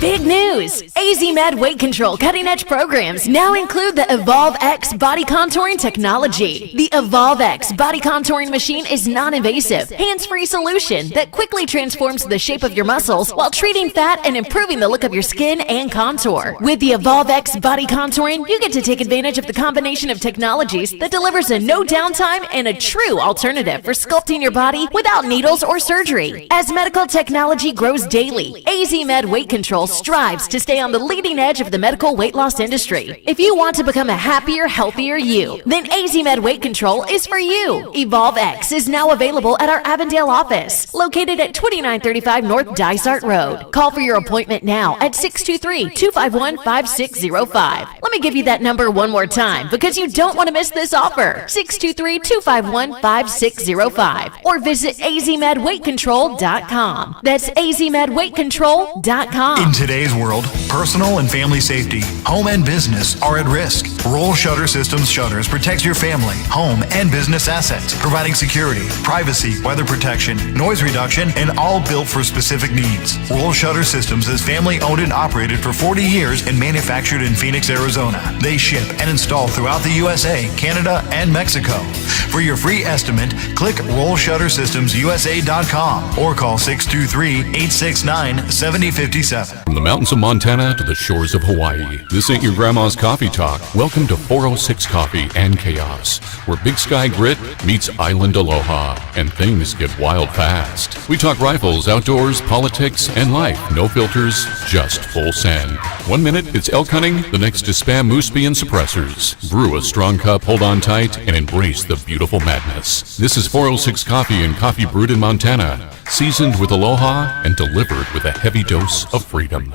Big news! AZ Med Weight Control cutting-edge programs now include the Evolve X body contouring technology. The Evolve X body contouring machine is non-invasive, hands-free solution that quickly transforms the shape of your muscles while treating fat and improving the look of your skin and contour. With the Evolve X body contouring, you get to take advantage of the combination of technologies that delivers a no downtime and a true alternative for sculpting your body without needles or surgery. As medical technology grows daily, AZ Med Weight Control Control strives to stay on the leading edge of the medical weight loss industry. If you want to become a happier, healthier you, then AZ Med Weight Control is for you. Evolve X is now available at our Avondale office, located at 2935 North Dysart Road. Call for your appointment now at 623-251-5605. Let me give you that number one more time because you don't want to miss this offer. 623-251-5605 or visit azmedweightcontrol.com. That's azmedweightcontrol.com. In today's world, personal and family safety, home and business are at risk. Roll Shutter Systems Shutters protects your family, home, and business assets, providing security, privacy, weather protection, noise reduction, and all built for specific needs. Roll Shutter Systems is family owned and operated for 40 years and manufactured in Phoenix, Arizona. They ship and install throughout the USA, Canada, and Mexico. For your free estimate, click rollshuttersystemsusa.com or call 623-869-7057. From the mountains of Montana to the shores of Hawaii, this ain't your grandma's coffee talk. Welcome to 406 Coffee and Chaos, where Big Sky Grit meets Island Aloha, and things get wild fast. We talk rifles, outdoors, politics, and life. No filters, just full send. 1 minute it's elk hunting, the next is spam moose bee and suppressors. Brew a strong cup, hold on tight, and embrace the beautiful madness. This is 406 Coffee and coffee brewed in Montana, seasoned with aloha and delivered with a heavy dose of freedom.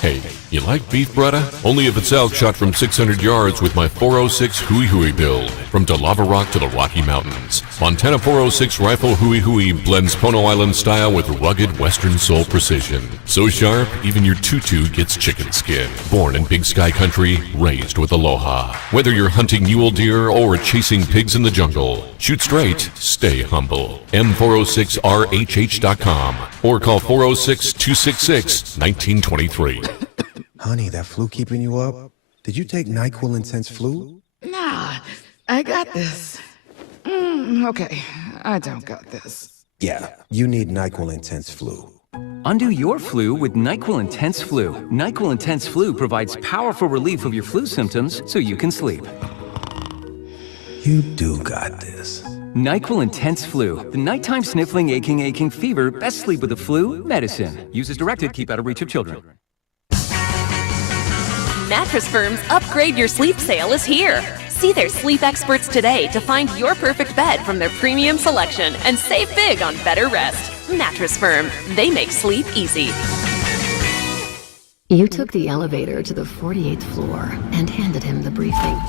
Hey, you like beef bretta? Only if it's elk shot from 600 yards with my 406 Hui Hui build. From Lava Rock to the Rocky Mountains, Montana 406 Rifle Hui Hui blends Pono Island style with rugged Western soul precision. So sharp, even your tutu gets chicken skin. Born in Big Sky Country, raised with aloha. Whether you're hunting mule deer or chasing pigs in the jungle, shoot straight, stay humble. M406RHH.com or call 406-266-1923. Honey, that flu keeping you up? Did you take NyQuil Intense Flu? Nah, I got this. Okay, I don't got this. Yeah, you need NyQuil Intense Flu. Undo your flu with NyQuil Intense Flu. NyQuil Intense Flu provides powerful relief of your flu symptoms so you can sleep. You do got this. NyQuil Intense Flu. The nighttime sniffling, aching fever. Best sleep with the flu medicine. Use as directed. Keep out of reach of children. Mattress Firm's Upgrade Your Sleep sale is here. See their sleep experts today to find your perfect bed from their premium selection and save big on better rest. Mattress Firm. They make sleep easy. You took the elevator to the 48th floor and handed him the briefing.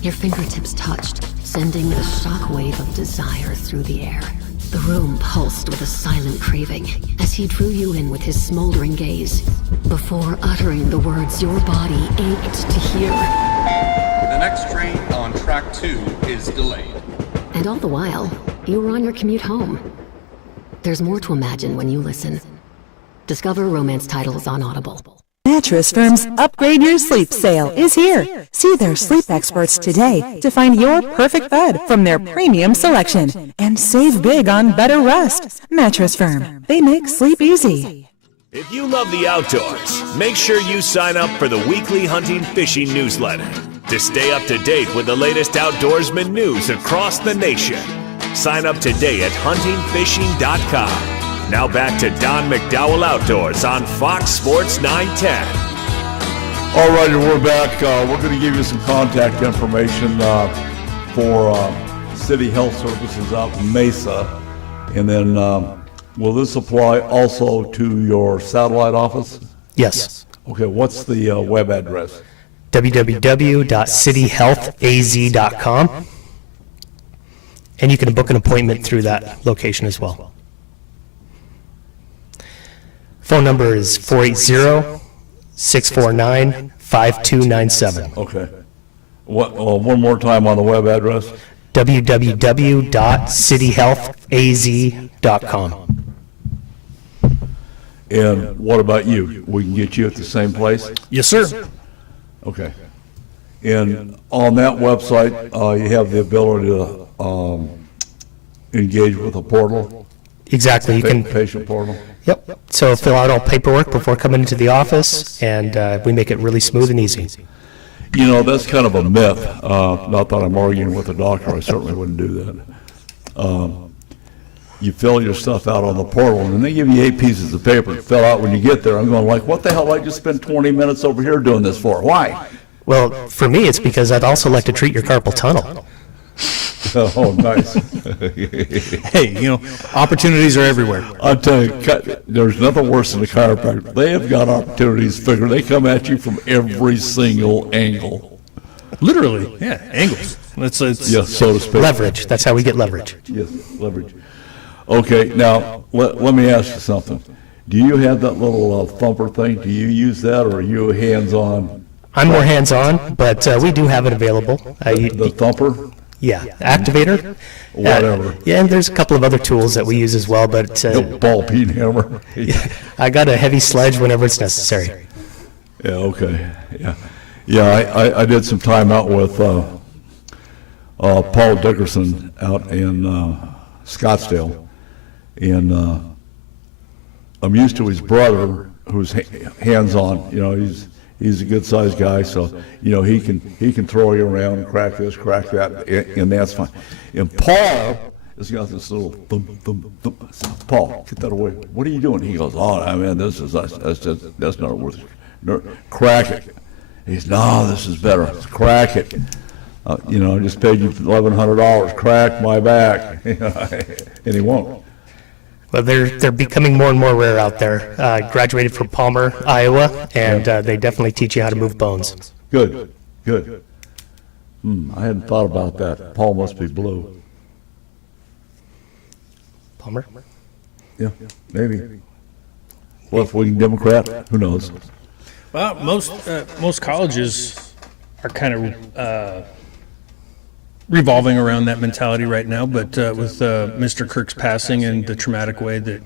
Your fingertips touched, sending the shockwave of desire through the air. The room pulsed with a silent craving as he drew you in with his smoldering gaze. Before uttering the words your body ached to hear. The next train on track 2 is delayed. And all the while, you were on your commute home. There's more to imagine when you listen. Discover romance titles on Audible. Mattress Firm's Upgrade Your Sleep sale is here. See their sleep experts today to find your perfect bed from their premium selection and save big on better rest. Mattress Firm. They make sleep easy. If you love the outdoors, make sure you sign up for the weekly hunting fishing newsletter to stay up to date with the latest outdoorsman news across the nation. Sign up today at huntingfishing.com. Now back to Don McDowell Outdoors on Fox Sports 910. All right, and we're back. We're going to give you some contact information for City Health Services out in Mesa. And then will this apply also to your satellite office? Yes. Okay, what's the web address? www.cityhealthaz.com. And you can book an appointment through that location as well. Phone number is 480-649-5297. Okay. What? One more time on the web address? www.cityhealthaz.com. And what about you? We can get you at the same place? Yes, sir. Okay. And on that website, you have the ability to engage with a portal? Exactly. You can patient portal? Yep. So fill out all paperwork before coming into the office, and we make it really smooth and easy. You know, that's kind of a myth. Not that I'm arguing with a doctor. I certainly wouldn't do that. you fill your stuff out on the portal, and they give you 8 pieces of paper to fill out when you get there. I'm going like, what the hell? I just spent 20 minutes over here doing this for? Why? Well, for me, it's because I'd also like to treat your carpal tunnel. Oh, nice. Hey, opportunities are everywhere. I'll tell you, there's nothing worse than a chiropractor. They have got opportunities figured. They come at you from every single angle. Literally, yeah, angles. Yes, so to speak. Leverage. That's how we get leverage. Yes, leverage. Okay, now, let me ask you something. Do you have that little thumper thing? Do you use that, or are you hands-on? I'm more hands-on, but we do have it available. The thumper? Yeah, activator. Whatever. Yeah, and there's a couple of other tools that we use as well, but... ball peen hammer. I got a heavy sledge whenever it's necessary. Yeah, okay. Yeah, I did some time out with Paul Dickerson out in Scottsdale, and I'm used to his brother, who's hands-on. He's a good-sized guy, so he can throw you around and crack this, crack that, and that's fine. And Paul has got this little thump. Paul, get that away. What are you doing? He goes, oh man, that's not worth it. Crack it. He says, no, this is better. Crack it. I just paid you $1,100. Crack my back, and he won't. Well, they're becoming more and more rare out there. Graduated from Palmer, Iowa, and they definitely teach you how to move bones. Good. I hadn't thought about that. Paul must be blue. Palmer? Yeah, maybe. Left-wing Democrat? Who knows? Well, most colleges are kind of revolving around that mentality right now, but with Mr. Kirk's passing and the traumatic way that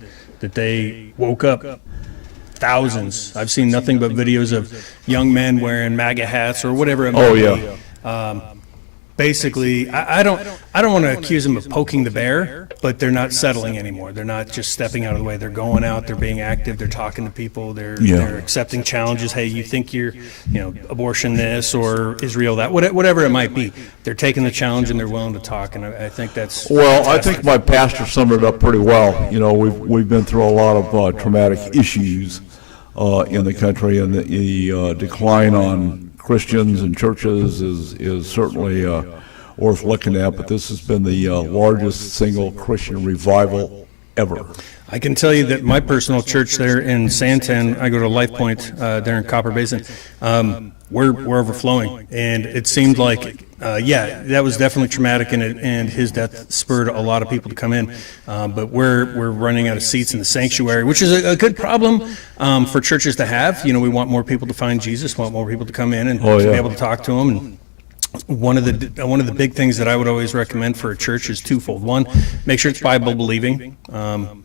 they woke up thousands. I've seen nothing but videos of young men wearing MAGA hats or whatever it might be. Basically, I don't want to accuse them of poking the bear, but they're not settling anymore. They're not just stepping out of the way. They're going out. They're being active. They're talking to people. They're accepting challenges. Hey, you think you're, abortion this or Israel that, whatever it might be. They're taking the challenge and they're willing to talk. And I think that's fantastic. I think my pastor summed it up pretty well. We've been through a lot of traumatic issues in the country, and the decline on Christians and churches is certainly worth looking at, but this has been the largest single Christian revival ever. I can tell you that my personal church there in Santan, I go to Life Point there in Copper Basin, we're overflowing, and it seemed like that was definitely traumatic, and his death spurred a lot of people to come in. But we're running out of seats in the sanctuary, which is a good problem for churches to have. We want more people to find Jesus, want more people to come in and to be able to talk to him. And one of the big things that I would always recommend for a church is twofold. One, make sure it's Bible believing,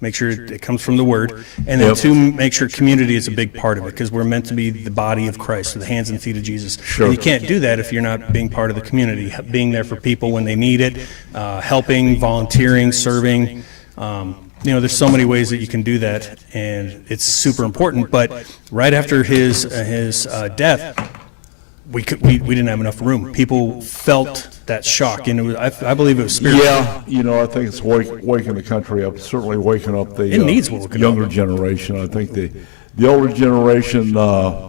make sure it comes from the Word, and then two, make sure community is a big part of it, because we're meant to be the body of Christ, the hands and feet of Jesus. Sure. And you can't do that if you're not being part of the community, being there for people when they need it, helping, volunteering, serving. There's so many ways that you can do that, and it's super important. But right after his death, we didn't have enough room. People felt that shock, and it was, I believe it was spiritual. Yeah, I think it's waking the country up. Certainly waking up the younger generation. I think the older generation. I'm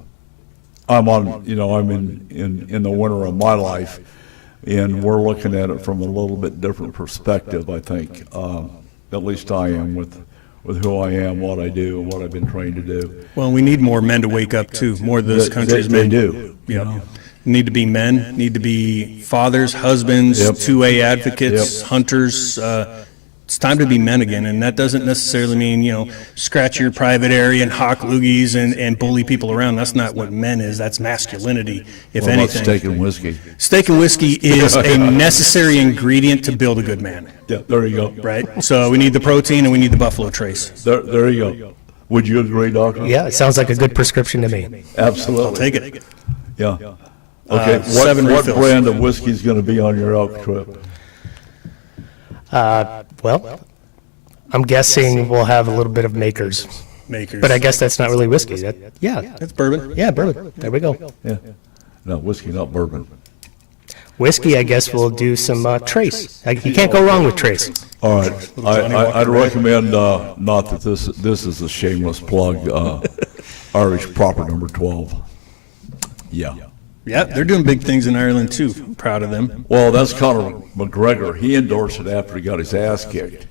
in the winter of my life, and we're looking at it from a little bit different perspective. I think, at least I am with who I am, what I do, and what I've been trained to do. Well, we need more men to wake up too. More of this country's men. They do. Need to be men, need to be fathers, husbands, 2A advocates, hunters. It's time to be men again, and that doesn't necessarily mean, scratch your private area and hawk loogies and bully people around. That's not what men is. That's masculinity, if anything. Steak and whiskey? Steak and whiskey is a necessary ingredient to build a good man. Yeah, there you go. Right? So we need the protein and we need the Buffalo Trace. There you go. Would you agree, Doctor? Yeah, it sounds like a good prescription to me. Absolutely. I'll take it. Yeah. Okay, what brand of whiskey is going to be on your elk trip? Well, I'm guessing we'll have a little bit of Makers. But I guess that's not really whiskey. That's bourbon. Yeah, bourbon. There we go. Yeah. No, whiskey, not bourbon. whiskey, I guess we'll do some Trace. You can't go wrong with Trace. All right, I'd recommend, not that this is a shameless plug, Irish Proper number 12. Yeah. Yeah, they're doing big things in Ireland too. I'm proud of them. Well, that's Conor McGregor. He endorsed it after he got his ass kicked.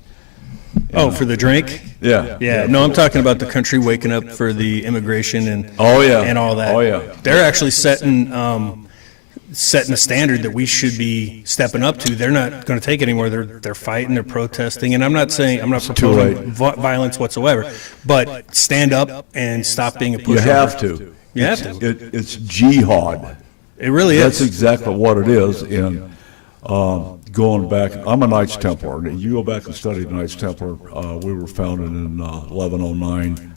Oh, for the drink? Yeah. Yeah. No, I'm talking about the country waking up for the immigration and and all that. Oh yeah. They're actually setting a standard that we should be stepping up to. They're not going to take it anymore. They're fighting. They're protesting. And I'm not proposing violence whatsoever. But stand up and stop being a pushover. You have to. You have to. It's jihad. It really is. That's exactly what it is. And going back, I'm a Knights Templar. You go back and study the Knights Templar. We were founded in 1109,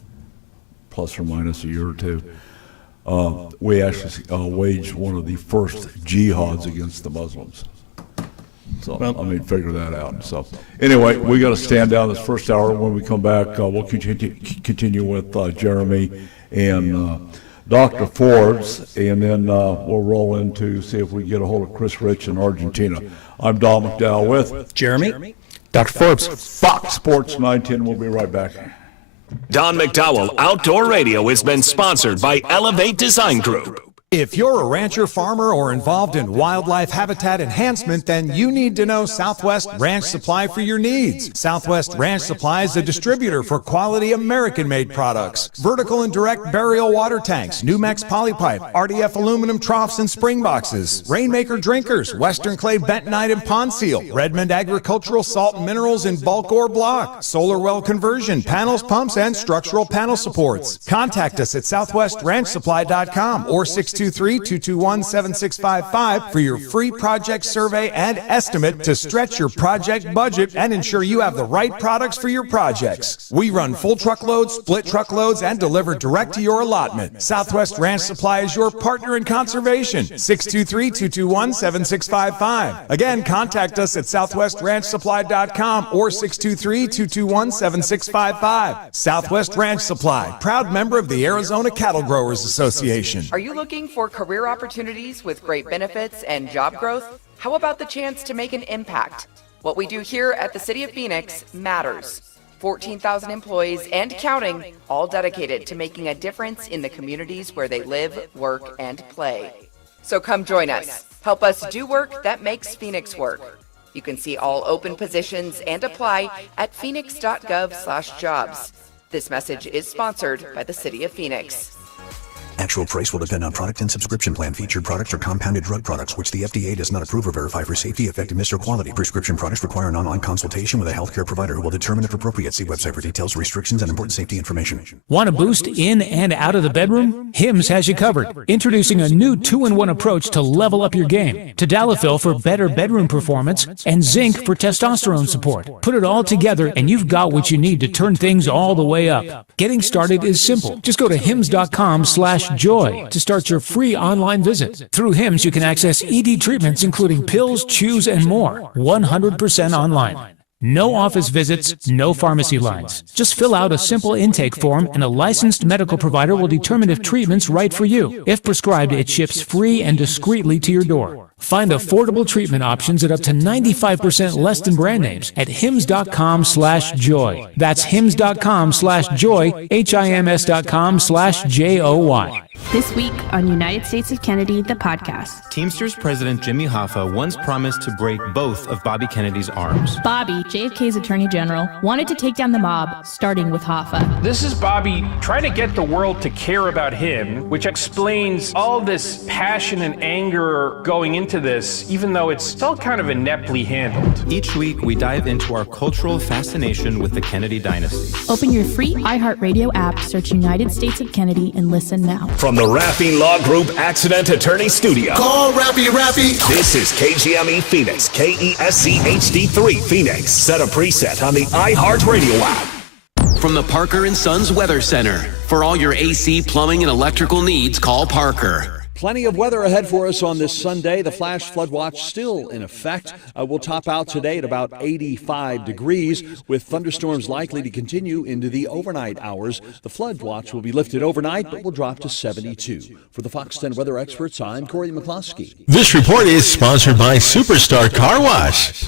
plus or minus a year or two. We actually waged one of the first jihads against the Muslims. So, figure that out. So, anyway, we got to stand down this first hour. When we come back, we'll continue with Jeremy and Dr. Forbes, and then we'll roll into see if we can get a hold of Chris Rich in Argentina. I'm Don McDowell with Jeremy, Dr. Forbes, Fox Sports 910. We'll be right back. Don McDowell Outdoor Radio has been sponsored by Elevate Design Group. If you're a rancher, farmer, or involved in wildlife habitat enhancement, then you need to know Southwest Ranch Supply for your needs. Southwest Ranch Supply is a distributor for quality American-made products. Vertical and direct burial water tanks, Numex polypipe, RDF aluminum troughs and spring boxes, Rainmaker drinkers, Western clay bentonite and pond seal, Redmond agricultural salt and minerals in bulk or block, solar well conversion, panels, pumps, and structural panel supports. Contact us at southwestranchsupply.com or 623-221-7655 for your free project survey and estimate to stretch your project budget and ensure you have the right products for your projects. We run full truckloads, split truckloads, and deliver direct to your allotment. Southwest Ranch Supply is your partner in conservation. 623-221-7655. Again, contact us at southwestranchsupply.com or 623-221-7655. Southwest Ranch Supply, proud member of the Arizona Cattle Growers Association. Are you looking for career opportunities with great benefits and job growth? How about the chance to make an impact? What we do here at the City of Phoenix matters. 14,000 employees and counting, all dedicated to making a difference in the communities where they live, work, and play. So come join us. Help us do work that makes Phoenix work. You can see all open positions and apply at phoenix.gov/jobs. This message is sponsored by the City of Phoenix. Actual price will depend on product and subscription plan. Featured products are compounded drug products, which the FDA does not approve or verify for safety, effectiveness, or quality. Prescription products require an online consultation with a healthcare provider who will determine if appropriate. See website for details, restrictions, and important safety information. Want to boost in and out of the bedroom? Hims has you covered. Introducing a new 2-in-1 approach to level up your game. Tadalafil for better bedroom performance and zinc for testosterone support. Put it all together and you've got what you need to turn things all the way up. Getting started is simple. Just go to hims.com/joy to start your free online visit. Through Hims, you can access ED treatments including pills, chews, and more. 100% online. No office visits, no pharmacy lines. Just fill out a simple intake form and a licensed medical provider will determine if treatment's right for you. If prescribed, it ships free and discreetly to your door. Find affordable treatment options at up to 95% less than brand names at hims.com/joy. That's hims.com/joy, hims.com/joy. This week on United States of Kennedy, the podcast. Teamsters President Jimmy Hoffa once promised to break both of Bobby Kennedy's arms. Bobby, JFK's Attorney General, wanted to take down the mob, starting with Hoffa. This is Bobby trying to get the world to care about him, which explains all this passion and anger going into this, even though it's still kind of ineptly handled. Each week, we dive into our cultural fascination with the Kennedy dynasty. Open your free iHeartRadio app, search United States of Kennedy, and listen now. From the Raffy Law Group Accident Attorney Studio. Call Raffy. This is KGME Phoenix, KESC HD3 Phoenix. Set a preset on the iHeartRadio app. From the Parker & Sons Weather Center. For all your AC, plumbing, and electrical needs, call Parker. Plenty of weather ahead for us on this Sunday. The flash flood watch still in effect. We'll top out today at about 85 degrees, with thunderstorms likely to continue into the overnight hours. The flood watch will be lifted overnight, but will drop to 72. For the Fox 10 weather experts, I'm Corey McCloskey. This report is sponsored by Superstar Car Wash.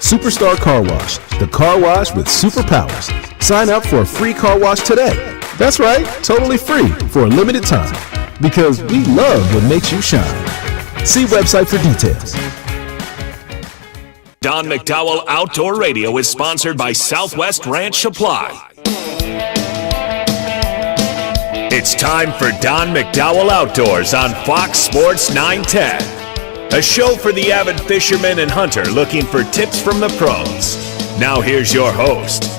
Superstar Car Wash, the car wash with superpowers. Sign up for a free car wash today. That's right, totally free for a limited time. Because we love what makes you shine. See website for details. Don McDowell Outdoor Radio is sponsored by Southwest Ranch Supply. It's time for Don McDowell Outdoors on Fox Sports 910. A show for the avid fisherman and hunter looking for tips from the pros. Now here's your host,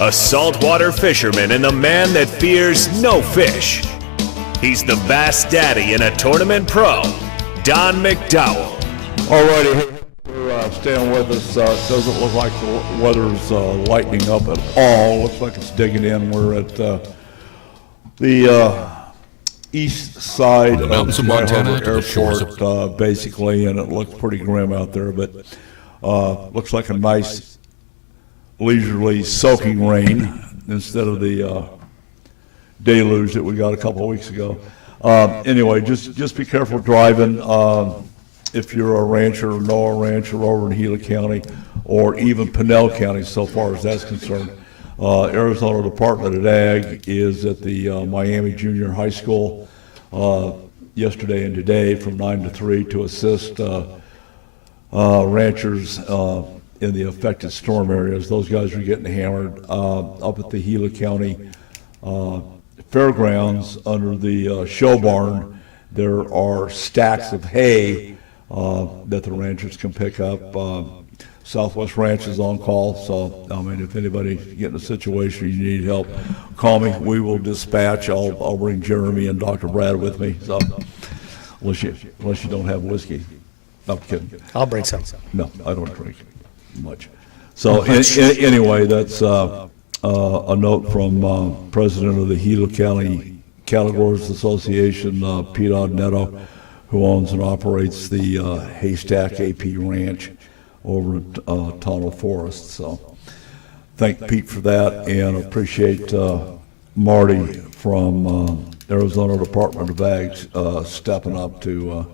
a saltwater fisherman and the man that fears no fish. He's the Bass Daddy and a tournament pro, Don McDowell. All righty, for staying with us. It doesn't look like the weather's lightening up at all. Looks like it's digging in. We're at the east side of mountains of Montana to the shores Airport, basically, and it looks pretty grim out there, but looks like a nice leisurely soaking rain instead of the deluge that we got a couple of weeks ago. Anyway, just be careful driving. If you're a rancher or know a rancher over in Gila County or even Pinell County, so far as that's concerned. Arizona Department of Ag is at the Miami Junior High School yesterday and today from 9 to 3 to assist ranchers in the affected storm areas. Those guys are getting hammered. Up at the Gila County Fairgrounds under the show barn, there are stacks of hay that the ranchers can pick up. Southwest Ranch is on call, so I mean, if anybody get in a situation you need help, call me. We will dispatch. I'll bring Jeremy and Dr. Brad with me. So unless you don't have whiskey, no, I'm kidding. I'll bring some. No, I don't drink much. So anyway, that's a note from President of the Gila County Cattle Growers Association, Pete Odnetto, who owns and operates the Haystack AP Ranch over at Tonto Forest. So thank Pete for that, and appreciate Marty from Arizona Department of Ag stepping up to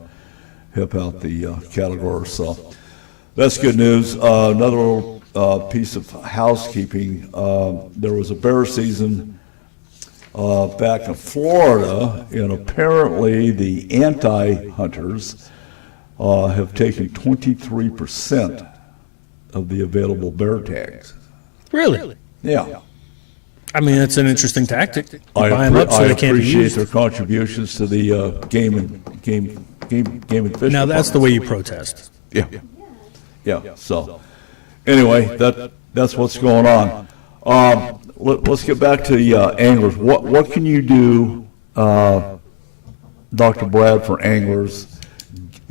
help out the cattle growers. So that's good news. Another little piece of housekeeping. There was a bear season back in Florida, and apparently the anti-hunters have taken 23% of the available bear tags. Really? Yeah. I mean, that's an interesting tactic. You buy them up so they can't be used. I appreciate their contributions to the game and fish. Now that's the way you protest. Yeah. Yeah. So anyway, that's what's going on. Let's get back to the anglers. What can you do, Dr. Brad, for anglers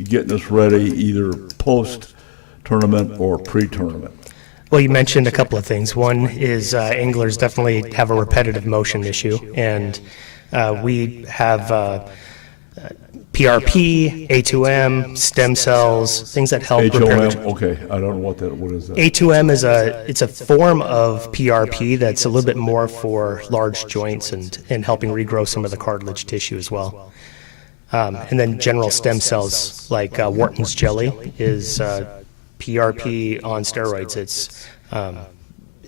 getting us ready either post-tournament or pre-tournament? Well, you mentioned a couple of things. One is anglers definitely have a repetitive motion issue, and we have PRP, A2M, stem cells, things that help repair. Okay, I don't know what is that? A2M it's a form of PRP that's a little bit more for large joints and helping regrow some of the cartilage tissue as well. And then general stem cells like Wharton's jelly is PRP on steroids.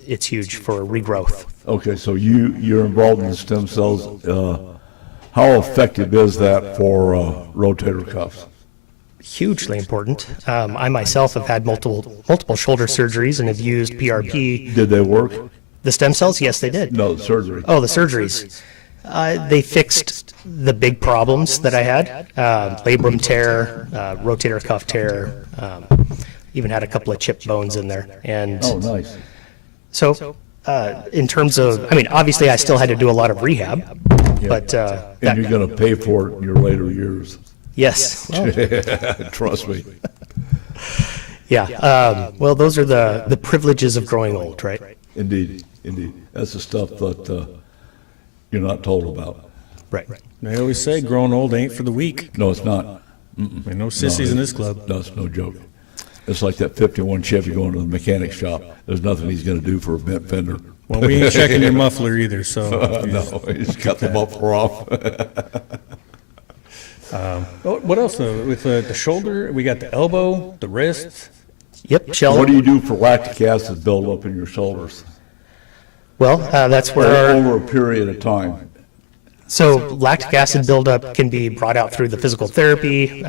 It's huge for regrowth. Okay, so you're involved in stem cells. How effective is that for rotator cuffs? Hugely important. I myself have had multiple shoulder surgeries and have used PRP. Did they work? The stem cells? Yes, they did. No, the surgery. Oh, the surgeries. They fixed the big problems that I had. Labrum tear, rotator cuff tear, even had a couple of chipped bones in there. And oh, nice. So in terms of, I mean, obviously I still had to do a lot of rehab, yeah. But and you're going to pay for it in your later years. Yes. Well, trust me. Yeah. Well, those are the privileges of growing old, right? Indeed. That's the stuff that you're not told about. Right. They always say growing old ain't for the weak. No, it's not. Ain't no sissies in this club. No, it's no joke. It's like that 51 Chevy going to the mechanic shop. There's nothing he's going to do for a bent fender. Well, we ain't checking your muffler either, so. No, he's cut the muffler off. What else, though? With the shoulder, we got the elbow, the wrist. Yep, shoulder. What do you do for lactic acid buildup in your shoulders? Well, that's where over a period of time. So lactic acid buildup can be brought out through the physical therapy.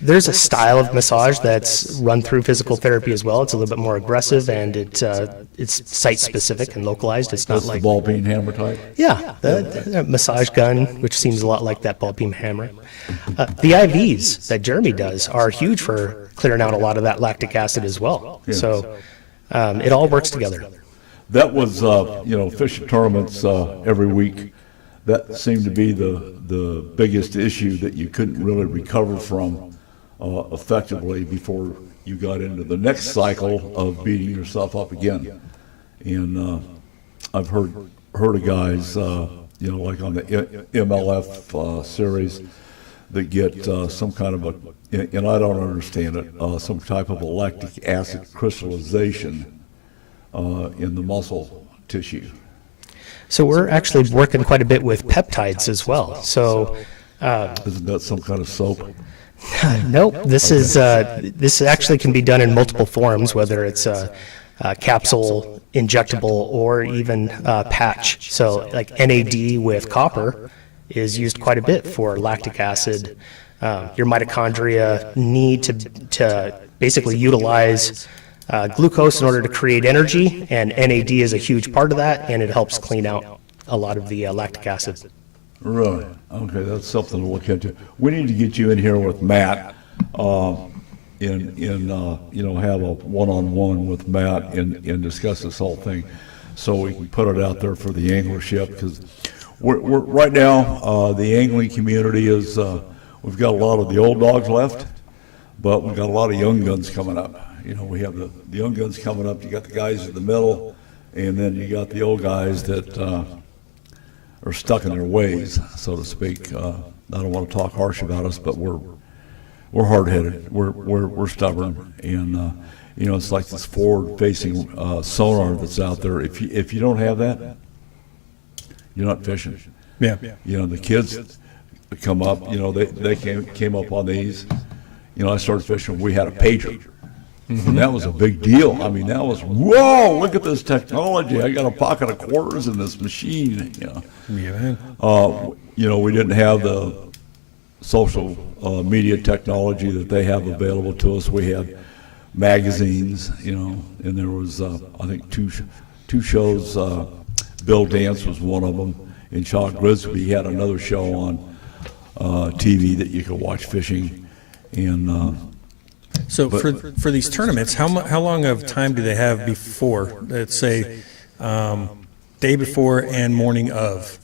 There's a style of massage that's run through physical therapy as well. It's a little bit more aggressive, and it's site-specific and localized. It's not like the ball peen hammer type? Yeah, the massage gun, which seems a lot like that ball peen hammer. The IVs that Jeremy does are huge for clearing out a lot of that lactic acid as well. Yeah. So it all works together. That was, fishing tournaments every week. That seemed to be the biggest issue that you couldn't really recover from effectively before you got into the next cycle of beating yourself up again. And I've heard of guys, like on the MLF series, that get some kind of and I don't understand it, some type of a lactic acid crystallization in the muscle tissue. So we're actually working quite a bit with peptides as well. So isn't that some kind of soap? Nope. This actually can be done in multiple forms, whether it's a capsule, injectable, or even patch. So like NAD with copper is used quite a bit for lactic acid. Your mitochondria need to basically utilize glucose in order to create energy, and NAD is a huge part of that, and it helps clean out a lot of the lactic acid. Really? Okay, that's something to look into. We need to get you in here with Matt, have a one-on-one with Matt and discuss this whole thing, so we can put it out there for the anglership, because we're right now the angling community is we've got a lot of the old dogs left, but we've got a lot of young guns coming up. We have the young guns coming up. You got the guys in the middle, and then you got the old guys that are stuck in their ways, so to speak. I don't want to talk harsh about us, but we're hard-headed. We're stubborn, and it's like this forward-facing sonar that's out there. If you don't have that, you're not fishing. Yeah. The kids come up. They came up on these. I started fishing. We had a pager. Mm-hmm. And that was a big deal. I mean, that was, whoa, look at this technology. I got a pocket of quarters in this machine. Yeah. We didn't have the social media technology that they have available to us. We had magazines, and there was, I think, two shows. Bill Dance was one of them. And Sean Grisby had another show on TV that you could watch fishing. And so for these tournaments, how long of time do they have before? Let's say day before and morning of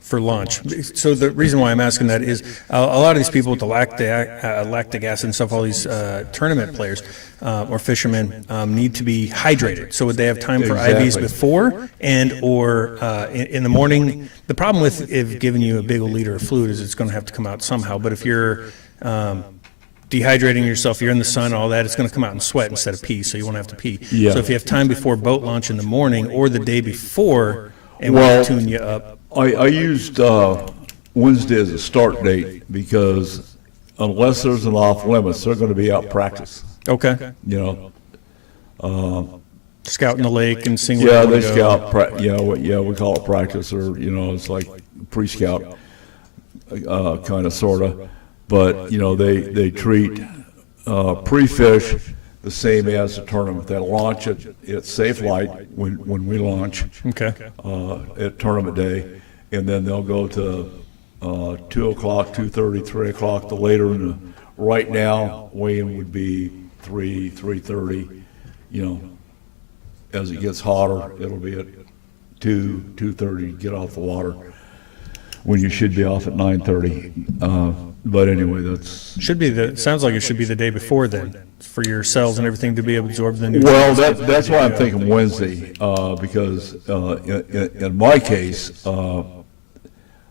for launch. So the reason why I'm asking that is a lot of these people with the lactic acid and stuff, all these tournament players or fishermen need to be hydrated. So would they have time for IVs before and or in the morning? The problem with if giving you a big old liter of fluid is it's going to have to come out somehow. But if you're dehydrating yourself, you're in the sun, all that, it's going to come out in sweat instead of pee, so you won't have to pee. Yeah. So if you have time before boat launch in the morning or the day before, and we'll tune you up. I used Wednesday as a start date because unless there's an off limits, they're going to be out practice. Okay. Scout in the lake and seeing where they scout. We call it practice, or it's like pre-scout, kind of, sort of. But they treat pre-fish the same as the tournament. They launch it at safe light when we launch. Okay. At tournament day, and then they'll go to 2 o'clock, 2:30, 3 o'clock. The later right now weigh-in would be 3:30. As it gets hotter, it'll be at 2:30. Get off the water when you should be off at 9:30. But anyway, sounds like it should be the day before then, for your cells and everything to be absorbed. Well, that's why I'm thinking Wednesday, because in my case,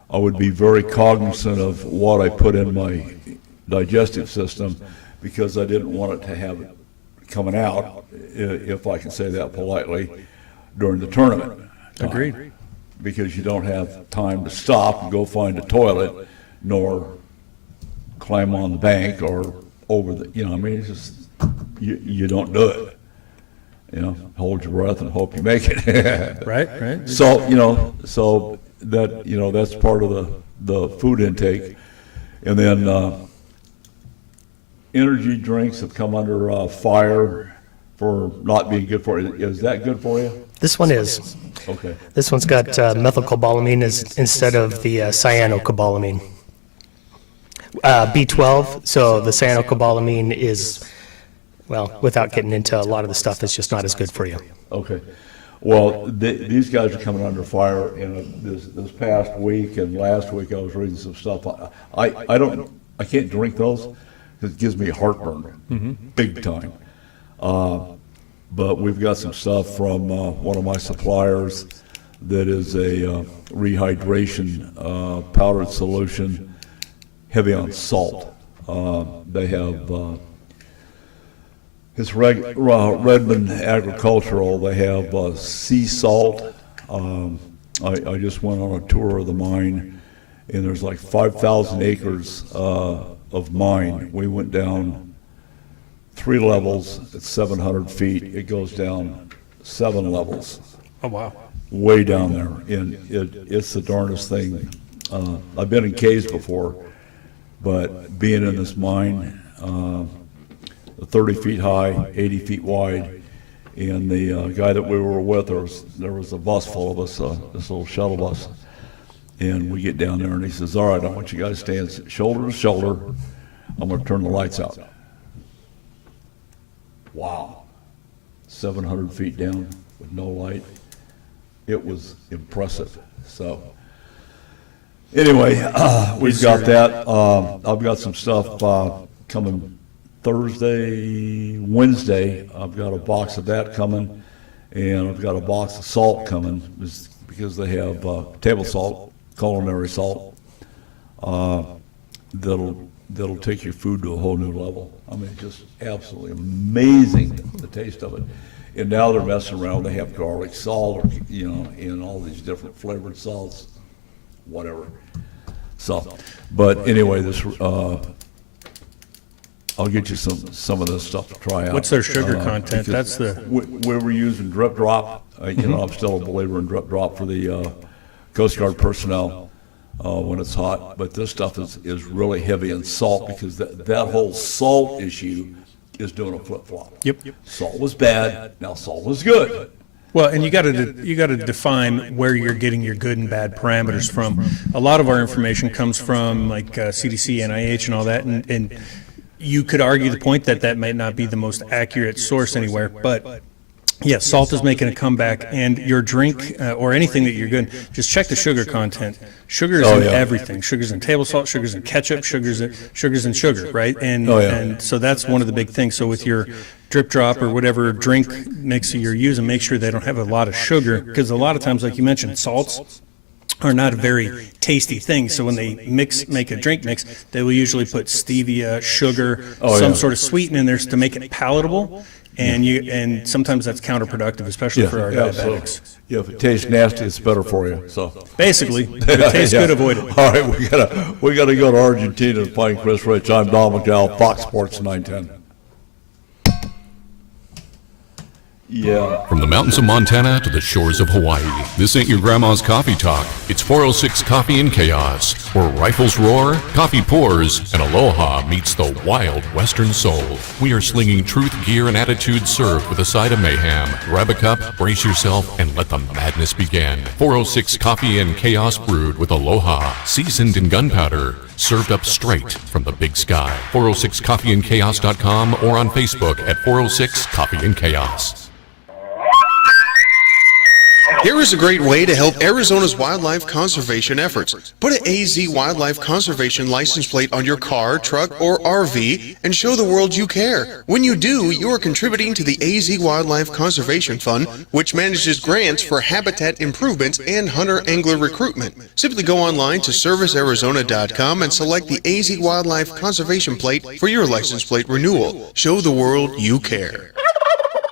I would be very cognizant of what I put in my digestive system, because I didn't want it to have it coming out, if I can say that politely, during the tournament. Agreed. Because you don't have time to stop and go find a toilet, nor climb on the bank or over the, it's just, you don't do it. Hold your breath and hope you make it. Right. So, so that, that's part of the food intake. And then energy drinks have come under fire for not being good for you. Is that good for you? This one is. Okay. This one's got methylcobalamin instead of the cyanocobalamin. B12, so the cyanocobalamin is, well, without getting into a lot of the stuff, it's just not as good for you. Okay. Well, these guys are coming under fire. This past week and last week, I was reading some stuff. I can't drink those because it gives me heartburn, big time. But we've got some stuff from one of my suppliers that is a rehydration powdered solution, heavy on salt. They have it's Redmond Agricultural. They have sea salt. I just went on a tour of the mine, and there's like 5,000 acres of mine. We went down 3 levels at 700 feet. It goes down 7 levels. Oh, wow. Way down there. And it's the darndest thing. I've been in caves before, but being in this mine, 30 feet high, 80 feet wide, and the guy that we were with, there was a bus full of us, this little shuttle bus, and we get down there, and he says, all right, I want you guys to stand shoulder to shoulder. I'm going to turn the lights out. Wow. 700 feet down with no light. It was impressive. So anyway, we've got that. I've got some stuff coming Thursday, Wednesday. I've got a box of that coming, and I've got a box of salt coming because they have table salt, culinary salt, that'll take your food to a whole new level. I mean, just absolutely amazing, the taste of it. And now they're messing around. They have garlic salt, or, and all these different flavored salts, whatever. So, but anyway, this I'll get you some of this stuff to try out. What's their sugar content? That's the we were using drip drop. I'm still a believer in drip drop for the Coast Guard personnel. When it's hot, but this stuff is really heavy in salt, because that whole salt issue is doing a flip-flop. Yep. Salt was bad, now salt was good. Well, and you got to define where you're getting your good and bad parameters from. A lot of our information comes from like CDC, NIH, and all that, and you could argue the point that might not be the most accurate source anywhere, but yeah, salt is making a comeback, and your drink or anything that you're good, just check the sugar content. Sugar is in everything. Sugar's in table salt, sugar's in ketchup, sugar's in sugar, right? And so that's one of the big things. So with your drip drop or whatever drink mix you're using, make sure they don't have a lot of sugar, because a lot of times, like you mentioned, salts are not a very tasty thing. So when they make a drink mix, they will usually put stevia, sugar, some sort of sweetener in there to make it palatable. And sometimes that's counterproductive, especially for our diabetics. So, if it tastes nasty, it's better for you. So basically, if it tastes good, avoid it. All right, we gotta go to Argentina to find Chris Rich. I'm Don McDowell, Fox Sports 910. Yeah. From the mountains of Montana to the shores of Hawaii, this ain't your grandma's coffee talk. It's 406 Coffee and Chaos, where rifles roar, coffee pours, and aloha meets the wild western soul. We are slinging truth, gear, and attitude served with a side of mayhem. Grab a cup, brace yourself, and let the madness begin. 406 Coffee and Chaos brewed with aloha, seasoned in gunpowder, served up straight from the big sky. 406coffeeandchaos.com or on Facebook at 406 Coffee and Chaos. Here is a great way to help Arizona's wildlife conservation efforts. Put an AZ Wildlife Conservation license plate on your car, truck, or RV and show the world you care. When you do, you are contributing to the AZ Wildlife Conservation Fund, which manages grants for habitat improvements and hunter-angler recruitment. Simply go online to servicearizona.com and select the AZ Wildlife Conservation plate for your license plate renewal. Show the world you care.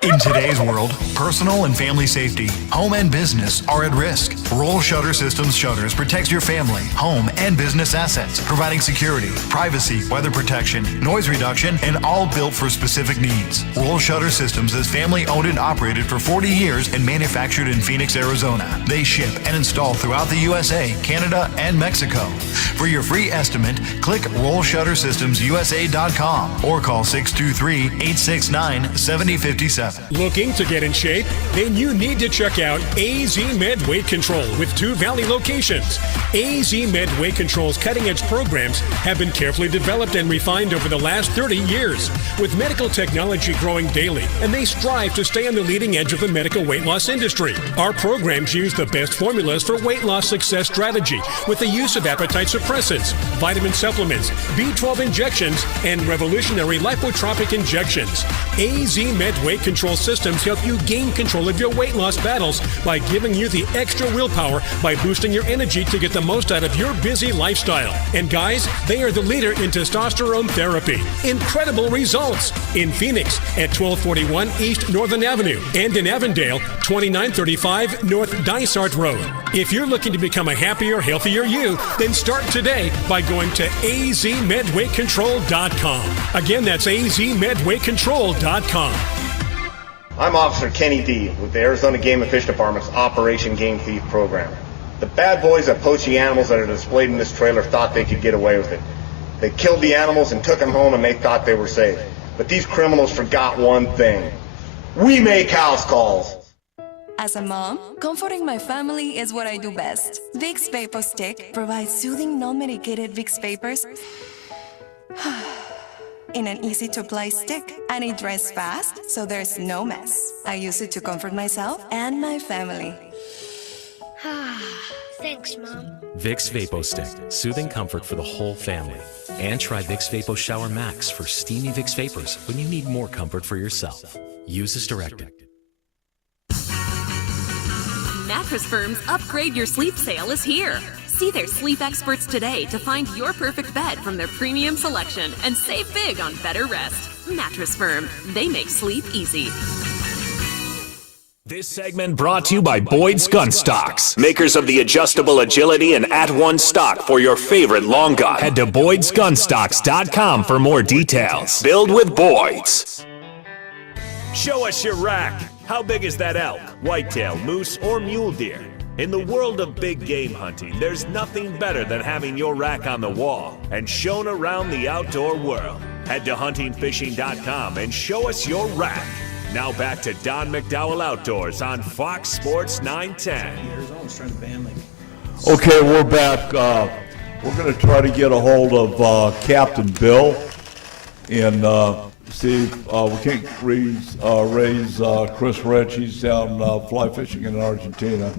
In today's world, personal and family safety, home and business are at risk. Roll Shutter Systems shutters protects your family, home, and business assets, providing security, privacy, weather protection, noise reduction, and all built for specific needs. Roll Shutter Systems is family owned and operated for 40 years and manufactured in Phoenix, Arizona. They ship and install throughout the USA, Canada, and Mexico. For your free estimate, click rollshuttersystemsusa.com or call 623-869-7057. Looking to get in shape? Then you need to check out AZ Med Weight Control with 2 Valley locations. AZ Med Weight Control's cutting-edge programs have been carefully developed and refined over the last 30 years, with medical technology growing daily, and they strive to stay on the leading edge of the medical weight loss industry. Our programs use the best formulas for weight loss success strategy, with the use of appetite suppressants, vitamin supplements, B12 injections, and revolutionary lipotropic injections. AZ Med Weight Control systems help you gain control of your weight loss battles by giving you the extra willpower by boosting your energy to get the most out of your busy lifestyle. And guys, they are the leader in testosterone therapy. Incredible results in Phoenix at 1241 East Northern Avenue and in Avondale, 2935 North Dysart Road. If you're looking to become a happier, healthier you, then start today by going to azmedweightcontrol.com. Again, that's azmedweightcontrol.com. I'm Officer Kenny D with the Arizona Game and Fish Department's Operation Game Thief program. The bad boys that poach the animals that are displayed in this trailer thought they could get away with it. They killed the animals and took them home and they thought they were safe. But these criminals forgot one thing. We make house calls. As a mom, comforting my family is what I do best. Vicks Vapor Stick provides soothing, non-medicated Vicks Vapors in an easy-to-apply stick, and it dries fast, so there's no mess. I use it to comfort myself and my family. Thanks, Mom. Vicks Vapo Stick, soothing comfort for the whole family. And try Vicks Vapo Shower Max for steamy Vicks Vapors when you need more comfort for yourself. Use as directed. Mattress Firm's Upgrade Your Sleep sale is here. See their sleep experts today to find your perfect bed from their premium selection and save big on better rest. Mattress Firm, they make sleep easy. This segment brought to you by Boyd's Gun Stocks, makers of the adjustable agility and at-one stock for your favorite long gun. Head to boydsgunstocks.com for more details. Build with Boyd's. Show us your rack. How big is that elk, whitetail, moose, or mule deer? In the world of big game hunting, there's nothing better than having your rack on the wall and shown around the outdoor world. Head to huntingfishing.com and show us your rack. Now back to Don McDowell Outdoors on Fox Sports 910. Arizona's trying to ban Okay, we're back. We're going to try to get a hold of Captain Bill and see if we can't raise Chris Rich. He's down fly fishing in Argentina.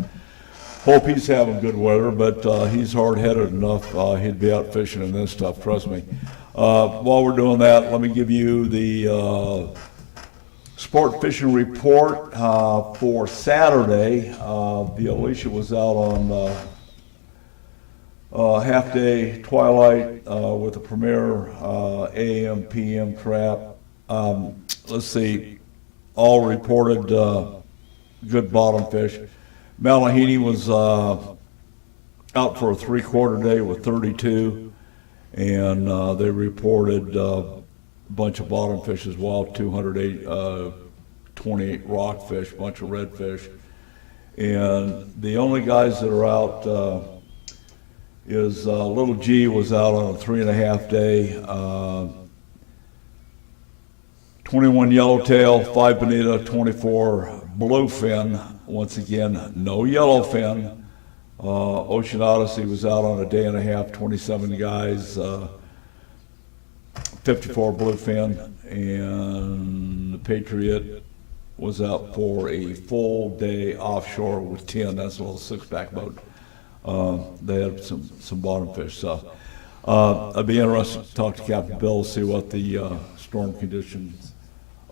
Hope he's having good weather, but he's hard-headed enough. He'd be out fishing and this stuff, trust me. While we're doing that, let me give you the sport fishing report for Saturday. The Alicia was out on half-day twilight with a premier AM, PM trap. Let's see, all reported good bottom fish. Malahini was out for a three-quarter day with 32, and they reported a bunch of bottom fish as well, 228 rockfish, a bunch of redfish. And the only guys that are out is Little G was out on a 3.5 day, 21 yellowtail, 5 bonita, 24 bluefin. Once again, no yellowfin. Ocean Odyssey was out on a 1.5 days, 27 guys, 54 bluefin, and the Patriot was out for a full day offshore with 10. That's a little 6-pack boat. They had some bottom fish. So I'd be interested to talk to Captain Bill, see what the storm conditions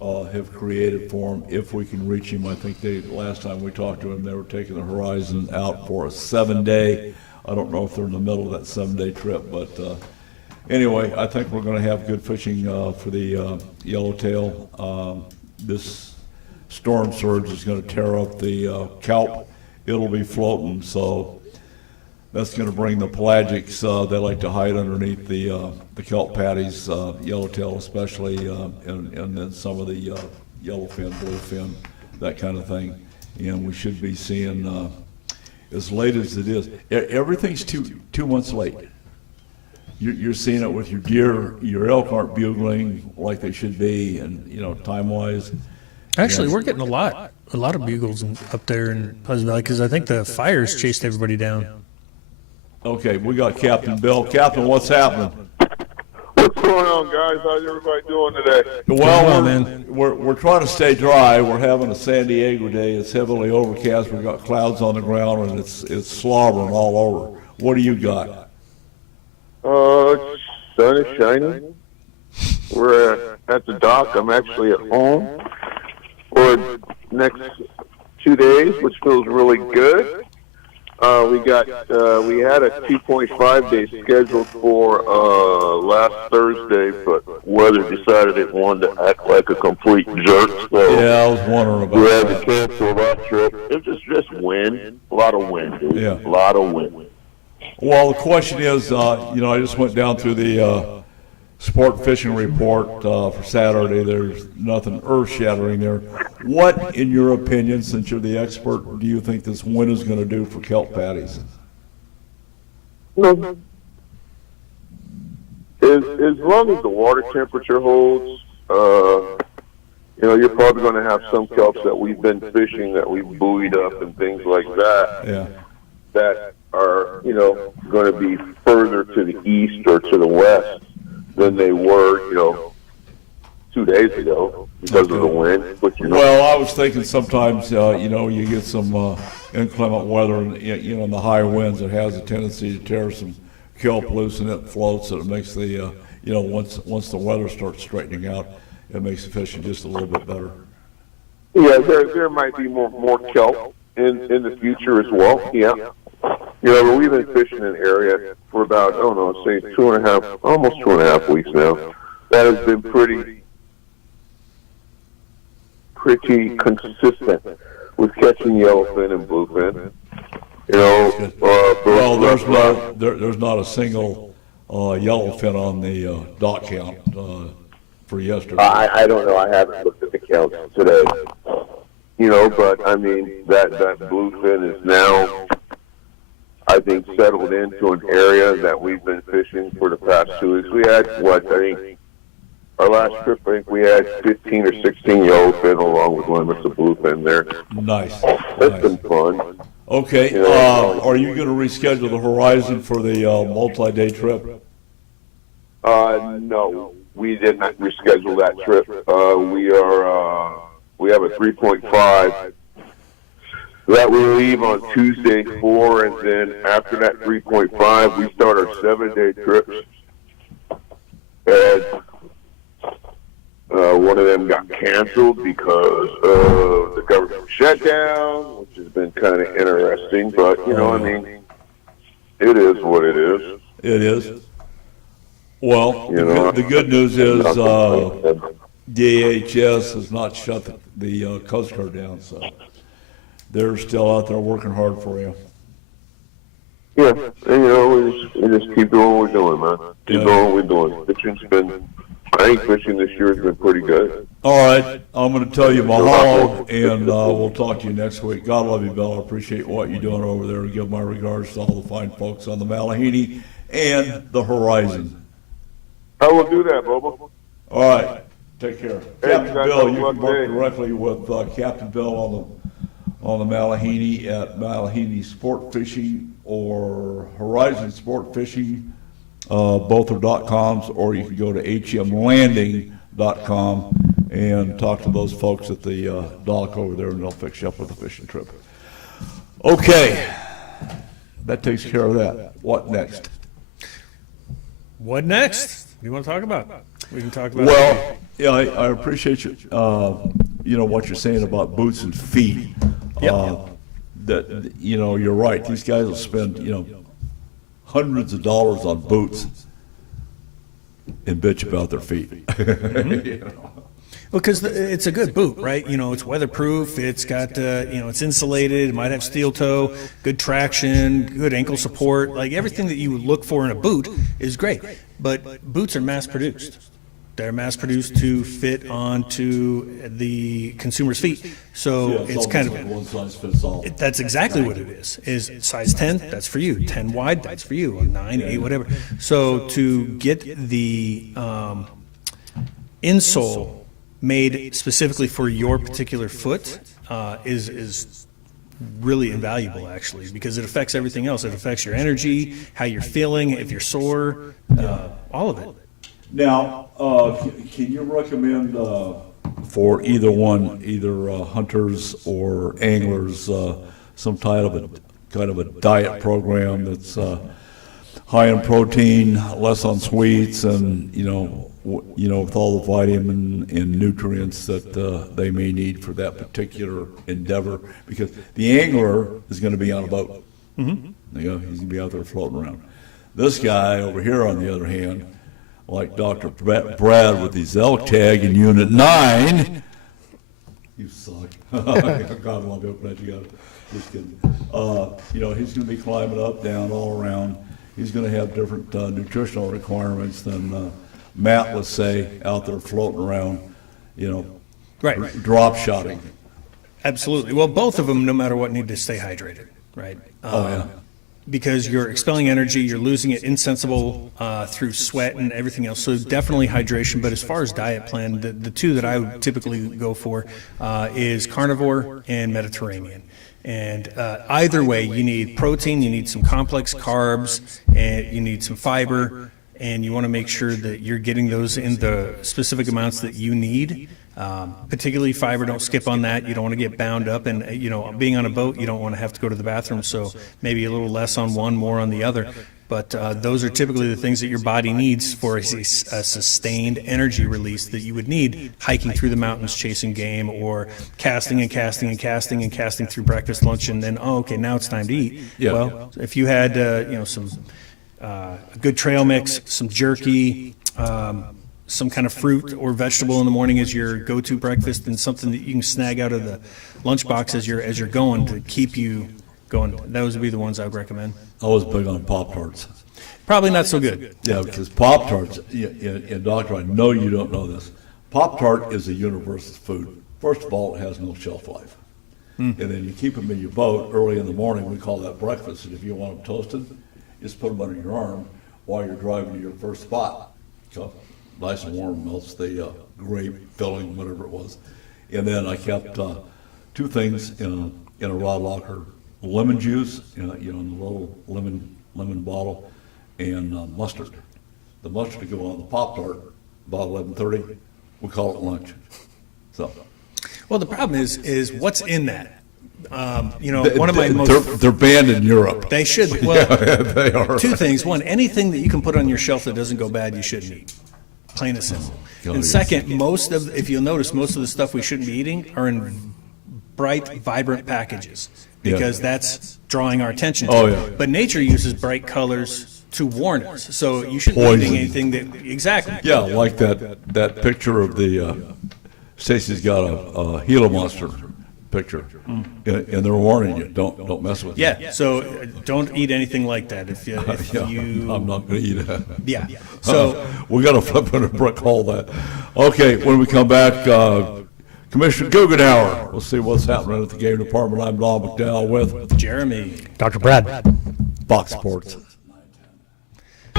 have created for him, if we can reach him. I think last time we talked to him, they were taking the Horizon out for a 7-day. I don't know if they're in the middle of that 7-day trip, but anyway, I think we're going to have good fishing for the yellowtail. This storm surge is going to tear up the kelp. It'll be floating, so that's going to bring the pelagics. They like to hide underneath the kelp patties, yellowtail especially, and then some of the yellowfin, bluefin, that kind of thing. And we should be seeing, as late as it is, everything's 2 months late. You're seeing it with your deer. Your elk aren't bugling like they should be, and time-wise. Actually, we're getting a lot of bugles up there in Pleasant Valley, because I think the fires chased everybody down. Okay, we got Captain Bill. Captain, what's happening? What's going on, guys? How's everybody doing today? Well, we're trying to stay dry. We're having a San Diego day. It's heavily overcast. We've got clouds on the ground, and it's slobbering all over. What do you got? Sun is shining. We're at the dock. I'm actually at home for the next 2 days, which feels really good. We had a 2.5 day scheduled for last Thursday, but weather decided it wanted to act like a complete jerk. So yeah, I was wondering about we had to cancel that trip. It was just wind, a lot of wind, dude. Yeah, a lot of wind. Well, the question is, I just went down through the sport fishing report for Saturday. There's nothing earth-shattering there. What, in your opinion, since you're the expert, do you think this wind is going to do for kelp patties? No. As long as the water temperature holds, you're probably going to have some kelps that we've been fishing that we've buoyed up and things like that. Yeah. That are, going to be further to the east or to the west than they were, 2 days ago because of the wind. Well, I was thinking sometimes, you get some inclement weather and, in the high winds, it has a tendency to tear some kelp loose and it floats, and it makes the, once the weather starts straightening out, it makes the fishing just a little bit better. Yeah, there might be more kelp in the future as well, yeah. But we've been fishing an area for about, say almost 2.5 weeks now. That has been pretty consistent with catching yellowfin and bluefin. Well, there's not a single yellowfin on the dock count for yesterday. I don't know. I haven't looked at the counts today. But I mean that bluefin is now, I think, settled into an area that we've been fishing for the past 2 weeks. We had, our last trip, I think we had 15 or 16 yellowfin along with limits of bluefin there. Nice. That's been fun. Okay. Are you going to reschedule the Horizon for the multi-day trip? No, we did not reschedule that trip. We have a 3.5 that we leave on Tuesday 4, and then after that 3.5, we start our 7-day trips. And one of them got canceled because of the government shutdown, which has been kind of interesting. But, it is what it is. It is. Well, the good news is DHS has not shut the Coast Guard down, so they're still out there working hard for you. Yeah, and we just keep doing what we're doing, man. Keep doing what we're doing. I think fishing this year has been pretty good. All right, I'm going to tell you mahalo, and we'll talk to you next week. God love you, Bill. I appreciate what you're doing over there, and give my regards to all the fine folks on the Malahini and the Horizon. I will do that, Bobo. All right, take care. Hey, Captain Bill, you can work directly with Captain Bill on the Malahini at Malahini Sport Fishing or Horizon Sport Fishing. Both are .coms, or you can go to hmlanding.com and talk to those folks at the dock over there, and they'll fix you up with a fishing trip. Okay, that takes care of that. What next? What next? What do you want to talk about? We can talk about. Well, yeah, I appreciate you. What you're saying about boots and feet. That you're right. These guys will spend hundreds of dollars on boots and bitch about their feet. Mm-hmm. Because it's a good boot, right? It's weatherproof. It's got, it's insulated. It might have steel toe, good traction, good ankle support. Like everything that you would look for in a boot is great. But boots are mass-produced. They're mass-produced to fit onto the consumer's feet. So it's kind of one size fits all. That's exactly what it is. Is size 10? That's for you. 10 wide? That's for you. 9, 8, whatever. So to get the insole made specifically for your particular foot is really invaluable, actually, because it affects everything else. It affects your energy, how you're feeling, if you're sore, all of it. Now, can you recommend for either hunters or anglers some kind of a diet program that's high in protein, less on sweets, and with all the vitamin and nutrients that they may need for that particular endeavor? Because the angler is going to be on a boat. Mm-hmm. He's going to be out there floating around. This guy over here, on the other hand, like Dr. Brad with his elk tag in Unit 9. You suck. God love you, Brad. You got it. Just kidding. He's going to be climbing up, down, all around. He's going to have different nutritional requirements than Matt, let's say, out there floating around, right, drop shotting. Absolutely. Well, both of them, no matter what, need to stay hydrated, right? Because you're expelling energy, you're losing it insensible through sweat and everything else. So definitely hydration. But as far as diet plan, the two that I would typically go for is carnivore and Mediterranean. And either way, you need protein, you need some complex carbs, and you need some fiber, and you want to make sure that you're getting those in the specific amounts that you need. Particularly fiber, don't skip on that. You don't want to get bound up, and being on a boat, you don't want to have to go to the bathroom, so maybe a little less on one, more on the other. But those are typically the things that your body needs for a sustained energy release that you would need hiking through the mountains, chasing game, or casting and casting and casting and casting through breakfast, lunch, and then, now it's time to eat. Yeah. Well, if you had some a good trail mix, some jerky, some kind of fruit or vegetable in the morning as your go-to breakfast, and something that you can snag out of the lunchbox as you're going to keep you going. Those would be the ones I would recommend. I was big on Pop-Tarts. Probably not so good. Yeah, because Pop-Tarts, and Doctor, I know you don't know this, Pop-Tart is a universal food. First of all, it has no shelf life. And then you keep them in your boat early in the morning. We call that breakfast. And if you want them toasted, just put them under your arm while you're driving to your first spot. So, nice and warm, melts the grape filling, whatever it was. And then I kept two things in a rod locker: lemon juice, in the little lemon bottle, and mustard. The mustard to go on the Pop-Tart about 11:30. We call it lunch. So, well, the problem is what's in that. One of my they're banned in Europe. They should be. Well, yeah, they are. Two things: one, anything that you can put on your shelf that doesn't go bad, you shouldn't eat. Plain and simple. And second, if you'll notice, most of the stuff we shouldn't be eating are in bright, vibrant packages, because that's drawing our attention to it. But nature uses bright colors to warn us, so you shouldn't be eating anything that exactly. Yeah, like that picture of the Stacy's got a Gila monster picture, and they're warning you, don't mess with it. Yeah, so don't eat anything like that. If you I'm not going to eat it. Yeah, so we got to flip in a brick hall that. Okay, when we come back, Commissioner Guggenauer. We'll see what's happening at the game department. I'm Don McDowell with Jeremy, Dr. Brad, Fox Sports.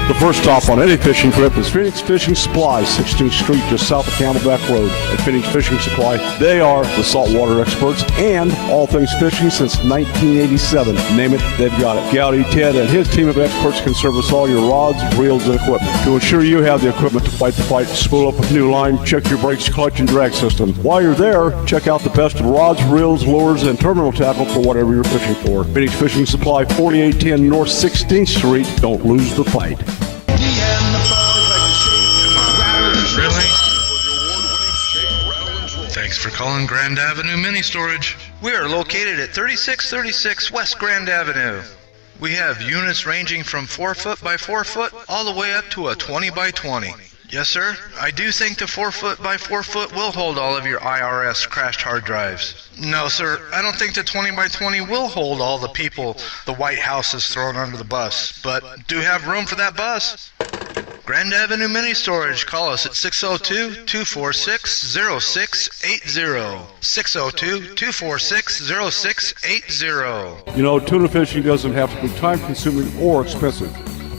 The first stop on any fishing trip is Phoenix Fishing Supply, 16th Street, just south of Camelback Road. At Phoenix Fishing Supply, they are the saltwater experts and all things fishing since 1987. Name it, they've got it. Gowdy Ted and his team of experts can service all your rods, reels, and equipment. To ensure you have the equipment to fight the fight, spool up a new line, check your brakes, clutch, and drag system. While you're there, check out the best of rods, reels, lures, and terminal tackle for whatever you're fishing for. Phoenix Fishing Supply, 4810 North 16th Street. Don't lose the fight. Really? Thanks for calling Grand Avenue Mini Storage. We are located at 3636 West Grand Avenue. We have units ranging from 4 foot by 4 foot all the way up to a 20 by 20. Yes, sir. I do think the 4 foot by 4 foot will hold all of your IRS crashed hard drives. No, sir. I don't think the 20 by 20 will hold all the people the White House has thrown under the bus, but do have room for that bus. Grand Avenue Mini Storage. Call us at 602-246-0680. 602-246-0680. You know, tuna fishing doesn't have to be time-consuming or expensive.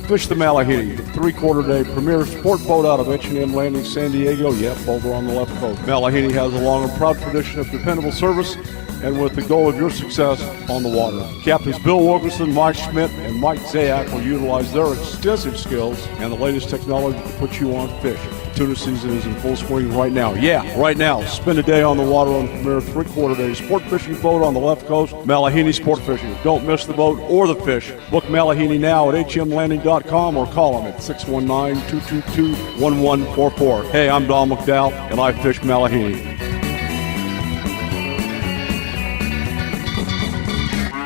Fish the Malahini, the three-quarter-day premier sport boat out of H&M Landing, San Diego. Yep, over on the left coast. Malahini has a long and proud tradition of dependable service, and with the goal of your success on the water. Captains Bill Wilkerson, Mike Schmidt, and Mike Zayak will utilize their extensive skills and the latest technology to put you on fish. The tuna season is in full swing right now. Yeah, right now. Spend a day on the water on the premier three-quarter-day sport fishing boat on the left coast, Malahini Sport Fishing. Don't miss the boat or the fish. Book Malahini now at hmlanding.com or call them at 619-222-1144. Hey, I'm Don McDowell, and I fish Malahini.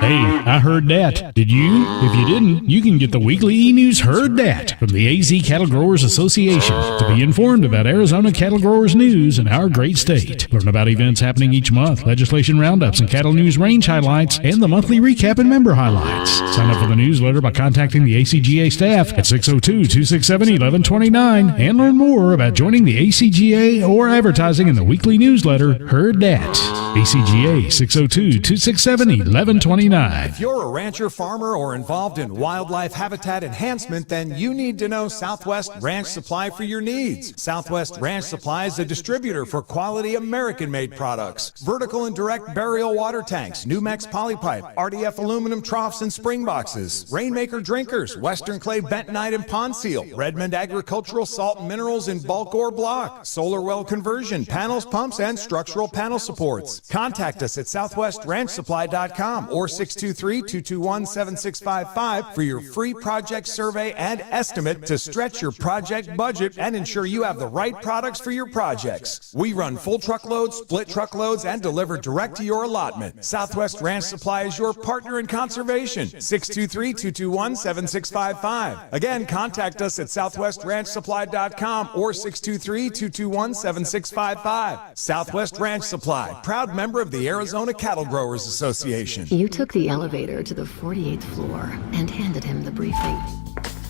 Hey, I heard that. Did you? If you didn't, you can get the weekly e-news Heard That from the AZ Cattle Growers Association to be informed about Arizona cattle growers news in our great state. Learn about events happening each month, legislation roundups and cattle news range highlights, and the monthly recap and member highlights. Sign up for the newsletter by contacting the ACGA staff at 602-267-1129 and learn more about joining the ACGA or advertising in the weekly newsletter Heard That. ACGA 602-267-1129. If you're a rancher, farmer, or involved in wildlife habitat enhancement, then you need to know Southwest Ranch Supply for your needs. Southwest Ranch Supply is a distributor for quality American-made products. Vertical and direct burial water tanks, Numex polypipe, RDF aluminum troughs and spring boxes, Rainmaker drinkers, Western clay bentonite and pond seal, Redmond agricultural salt and minerals in bulk or block, solar well conversion, panels, pumps, and structural panel supports. Contact us at southwestranchsupply.com or 623-221-7655 for your free project survey and estimate to stretch your project budget and ensure you have the right products for your projects. We run full truckloads, split truckloads, and deliver direct to your allotment. Southwest Ranch Supply is your partner in conservation. 623-221-7655. Again, contact us at southwestranchsupply.com or 623-221-7655. Southwest Ranch Supply, proud member of the Arizona Cattle Growers Association. You took the elevator to the 48th floor and handed him the briefing.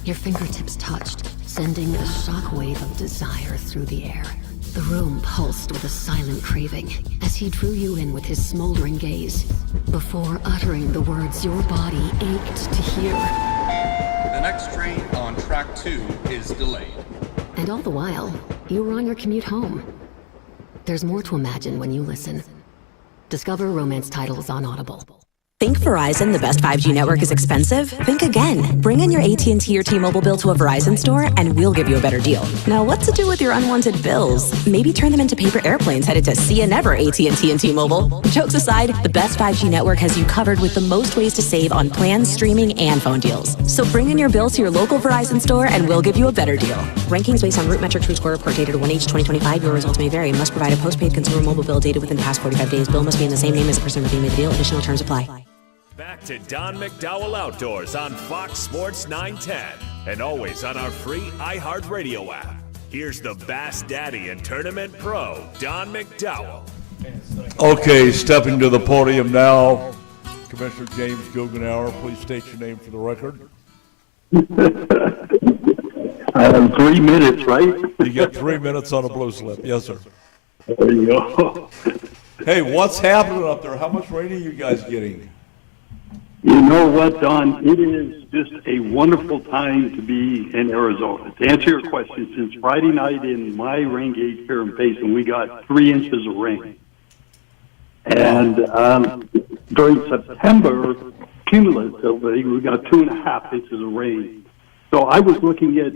Your fingertips touched, sending a shockwave of desire through the air. The room pulsed with a silent craving as he drew you in with his smoldering gaze. Before uttering the words your body ached to hear. The next train on track 2 is delayed. And all the while, you were on your commute home. There's more to imagine when you listen. Discover romance titles on Audible. Think Verizon, the best 5G network, is expensive? Think again. Bring in your AT&T or T-Mobile bill to a Verizon store and we'll give you a better deal. Now, what to do with your unwanted bills? Maybe turn them into paper airplanes headed to See Ya Never AT&T and T-Mobile. Jokes aside, the best 5G network has you covered with the most ways to save on plans, streaming, and phone deals. So bring in your bill to your local Verizon store and we'll give you a better deal. Rankings based on Root Metric True Score report dated 1H 2025. Your results may vary. Must provide a postpaid consumer mobile bill dated within the past 45 days. Bill must be in the same name as the person redeeming the deal. Additional terms apply. Back to Don McDowell Outdoors on Fox Sports 910 and always on our free iHeartRadio app. Here's the Bass Daddy and Tournament Pro, Don McDowell. Okay, stepping to the podium now, Commissioner James Guggenauer. Please state your name for the record. I have 3 minutes, right? You get 3 minutes on a blue slip. Yes, sir. There you go. Hey, what's happening up there? How much rain are you guys getting? You know what, Don? It is just a wonderful time to be in Arizona. To answer your question, since Friday night in my rain gauge here in Payson, we got 3 inches of rain. And during September, cumulatively, we got 2.5 inches of rain. So I was looking at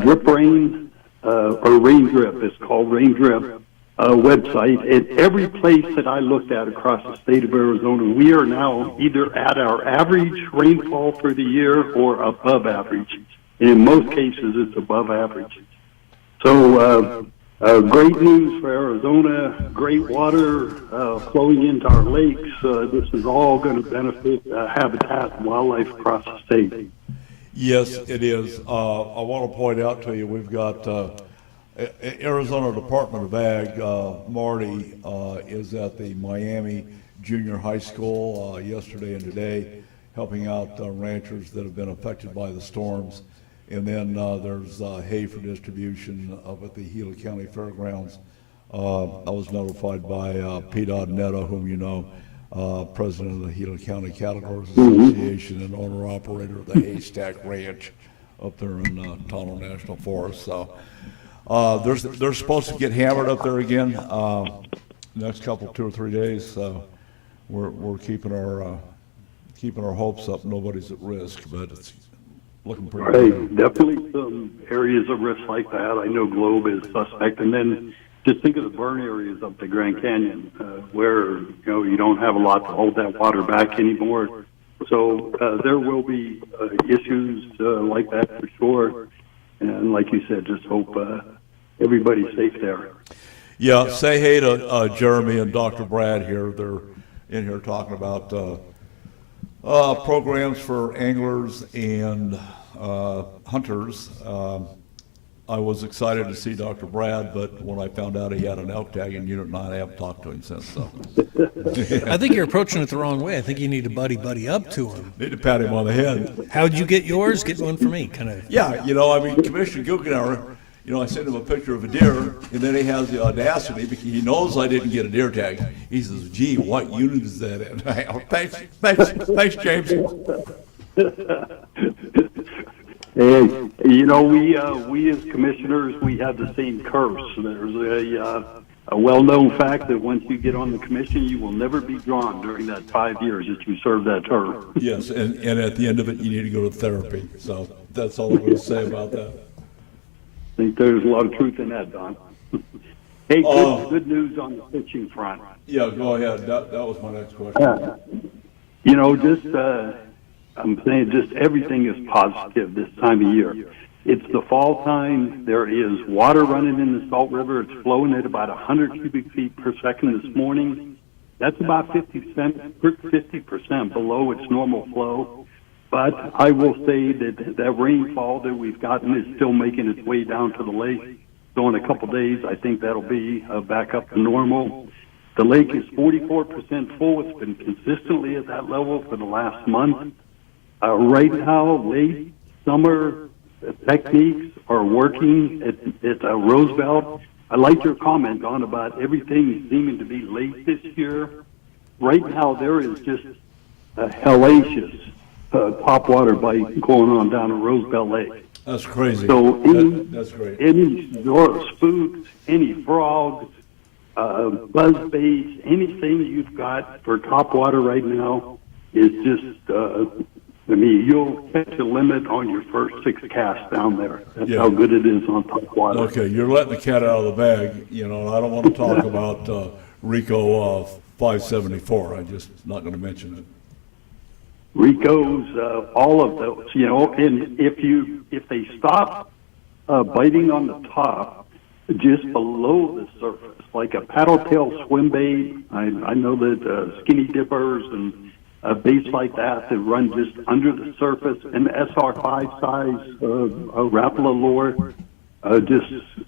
drip rain, or rain drip, it's called rain drip. Website. At every place that I looked at across the state of Arizona, we are now either at our average rainfall for the year or above average. And in most cases, it's above average. So great news for Arizona, great water flowing into our lakes. This is all going to benefit habitat and wildlife across the state. Yes, it is. I want to point out to you, we've got Arizona Department of Ag, Marty is at the Miami Junior High School yesterday and today, helping out ranchers that have been affected by the storms. And then there's hay for distribution up at the Gila County Fairgrounds. I was notified by Pete Odnetta, whom you know, president of the Gila County Cattle Growers Association and owner-operator of the Haystack Ranch up there in Tonto National Forest. So they're supposed to get hammered up there again next couple, 2 or 3 days. So we're keeping our hopes up. Nobody's at risk, but it's looking pretty good. Definitely some areas of risk like that. I know Globe is suspect, and then just think of the burn areas up the Grand Canyon, where you don't have a lot to hold that water back anymore. So there will be issues like that for sure. And like you said, just hope everybody's safe there. Yeah, say hey to Jeremy and Dr. Brad here. They're in here talking about programs for anglers and hunters. I was excited to see Dr. Brad, but when I found out he had an elk tag in Unit 9, I haven't talked to him since. So. I think you're approaching it the wrong way. I think you need to buddy up to him. Need to pat him on the head. How'd you get yours? Get one for me, kind of. Yeah, Commissioner Guggenauer, I sent him a picture of a deer, and then he has the audacity, because he knows I didn't get a deer tag. He says, gee, what unit is that in? Thanks, James. Hey, we as commissioners, we have the same curse. There's a well-known fact that once you get on the commission, you will never be drawn during that 5 years that you serve that term. Yes, and at the end of it, you need to go to therapy. So that's all I'm going to say about that. I think there's a lot of truth in that, Don. Hey, good news on the pitching front. Yeah, go ahead. That was my next question. I'm saying just everything is positive this time of year. It's the fall time. There is water running in the Salt River. It's flowing at about 100 cubic feet per second this morning. That's about 50% below its normal flow. But I will say that rainfall that we've gotten is still making its way down to the lake. So in a couple days, I think that'll be back up to normal. The lake is 44% full. It's been consistently at that level for the last month. Right now, late summer techniques are working at Roosevelt. I like your comment, Don, about everything seeming to be late this year. Right now, there is just a hellacious topwater bite going on down at Roosevelt Lake. That's crazy. So that's great. Any spooks, any frogs, buzzbaits, anything you've got for topwater right now is just... you'll catch a limit on your first 6 casts down there. That's how good it is on top water. Okay, you're letting the cat out of the bag. I don't want to talk about Rico 574. I'm just not going to mention it. Rico's, all of those, and if they stop biting on the top, just below the surface, like a paddle-tail swim bait, I know that skinny dippers and baits like that run just under the surface, and the SR5 size Rapala lure,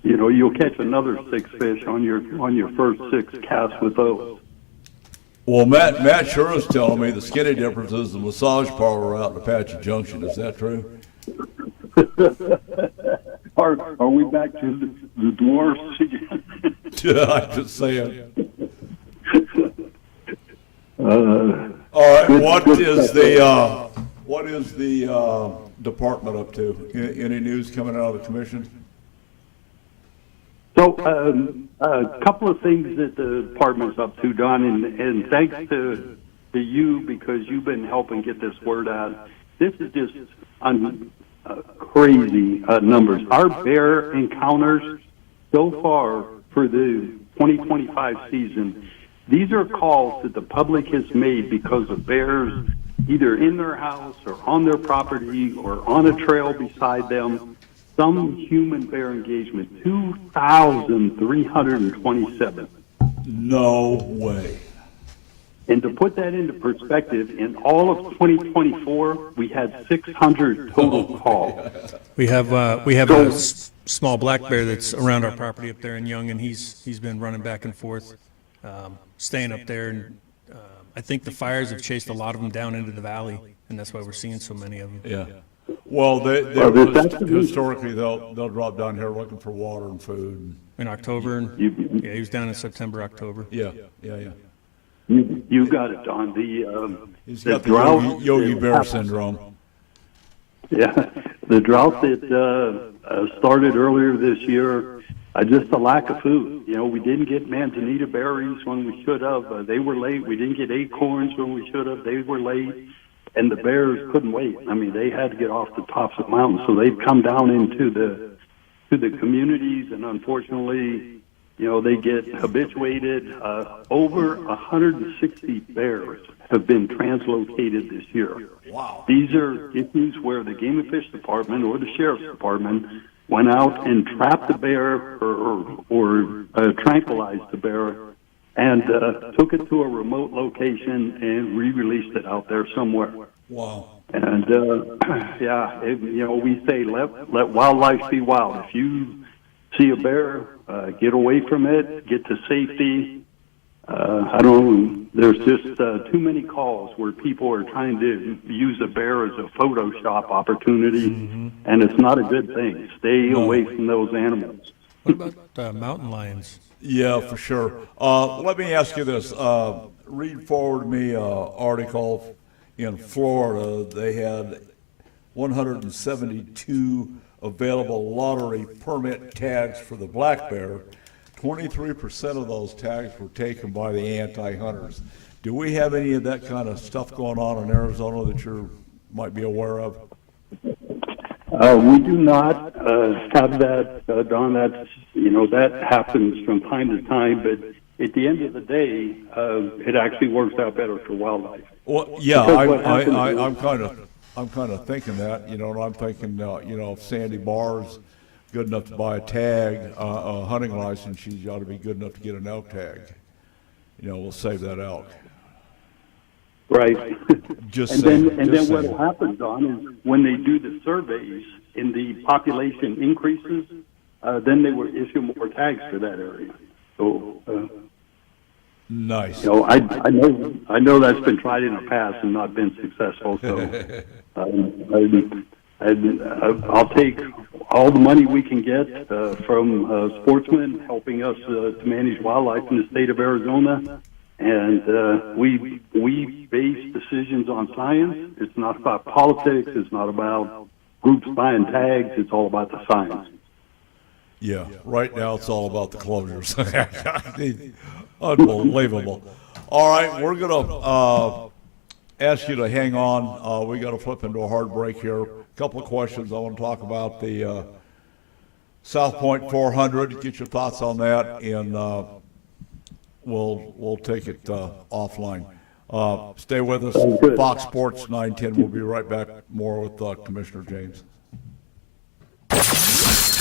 you'll catch another 6 fish on your first 6 casts with those. Well, Matt sure is telling me the skinny dippers is the massage parlor out in Apache Junction. Is that true? Are we back to the dwarfs again? I'm just saying. All right, what is the department up to? Any news coming out of the commission? So, a couple of things that the department's up to, Don, and thanks to you because you've been helping get this word out. This is just crazy numbers. Our bear encounters so far for the 2025 season, these are calls that the public has made because of bears either in their house or on their property or on a trail beside them. Some human bear engagement, 2,327. No way. And to put that into perspective, in all of 2024, we had 600 total calls. We have a small black bear that's around our property up there in Young, and he's been running back and forth, staying up there. And I think the fires have chased a lot of them down into the valley, and that's why we're seeing so many of them. Yeah. Well, historically they'll drop down here looking for water and food. In October, and yeah, he was down in September, October. Yeah. You got it, Don. He's the got the drought, Yogi Bear syndrome. Yeah, the drought that started earlier this year, just a lack of food. You know, we didn't get manzanita berries when we should have. They were late. We didn't get acorns when we should have. They were late. And the bears couldn't wait. I mean, they had to get off the tops of mountains, so they've come down into the communities, and unfortunately, you know, they get habituated. Over 160 bears have been translocated this year. Wow. These are issues where the Game and Fish Department or the Sheriff's Department went out and trapped the bear or tranquilized the bear and took it to a remote location and re-released it out there somewhere. Wow. And, we say let wildlife be wild. If you see a bear, get away from it, get to safety. There's just too many calls where people are trying to use a bear as a Photoshop opportunity, and it's not a good thing. Stay away from those animals. What about mountain lions? Yeah, for sure. Let me ask you this. Read forward me an article in Florida. They had 172 available lottery permit tags for the black bear. 23% of those tags were taken by the anti-hunters. Do we have any of that kind of stuff going on in Arizona that you might be aware of? We do not have that, Don. That happens from time to time, but at the end of the day, it actually works out better for wildlife. Well, yeah, I'm kind of thinking that. You know, and I'm thinking, if Sandy Barr's good enough to buy a tag, a hunting license, she ought to be good enough to get an elk tag. You know, we'll save that elk. Right. Then what will happen, Don, is when they do the surveys and the population increases, then they will issue more tags for that area. So, nice. You know, I know that's been tried in the past and not been successful. So, I'll take all the money we can get from sportsmen helping us to manage wildlife in the state of Arizona. And we base decisions on science. It's not about politics. It's not about groups buying tags. It's all about the science. Yeah, right now it's all about the closures. Unbelievable. All right, we're going to ask you to hang on. We got to flip into a hard break here. A couple of questions. I want to talk about the South Point 400. Get your thoughts on that, and we'll take it offline. Stay with us. Fox Sports 910. We'll be right back. More with Commissioner James.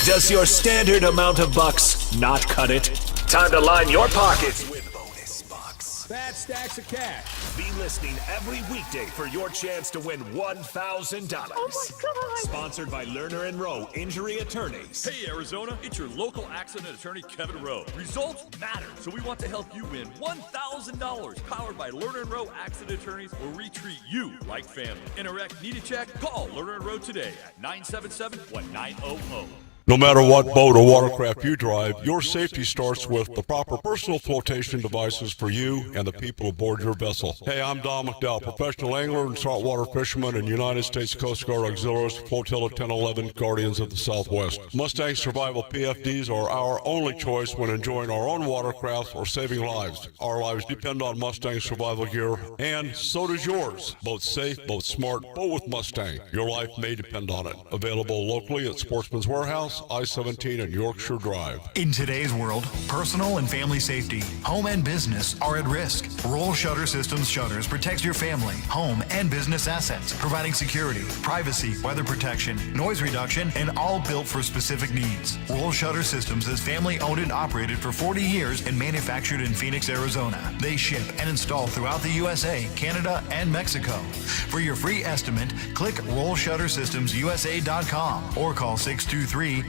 Does your standard amount of bucks not cut it? Time to line your pockets with Bonus Bucks. Fat stacks of cash. Be listening every weekday for your chance to win $1,000. Oh my God! Sponsored by Lerner and Rowe Injury Attorneys. Hey Arizona, it's your local accident attorney Kevin Rowe. Results matter, so we want to help you win $1,000. Powered by Lerner and Rowe Accident Attorneys, where we treat you like family. In a wreck, need a check? Call Lerner and Rowe today at 977-1900. No matter what boat or watercraft you drive, your safety starts with the proper personal flotation devices for you and the people aboard your vessel. Hey, I'm Don McDowell, professional angler and saltwater fisherman and United States Coast Guard Auxiliaries Flotilla 1011 Guardians of the Southwest. Mustang Survival PFDs are our only choice when enjoying our own watercraft or saving lives. Our lives depend on Mustang survival gear, and so does yours. Boat safe, boat smart, boat with Mustang. Your life may depend on it. Available locally at Sportsman's Warehouse, I-17 and Yorkshire Drive. In today's world, personal and family safety, home and business are at risk. Roll Shutter Systems Shutters protects your family, home, and business assets, providing security, privacy, weather protection, noise reduction, and all built for specific needs. Roll Shutter Systems is family owned and operated for 40 years and manufactured in Phoenix, Arizona. They ship and install throughout the USA, Canada, and Mexico. For your free estimate, click RollShutterSystemsUSA.com or call 623-869-7057.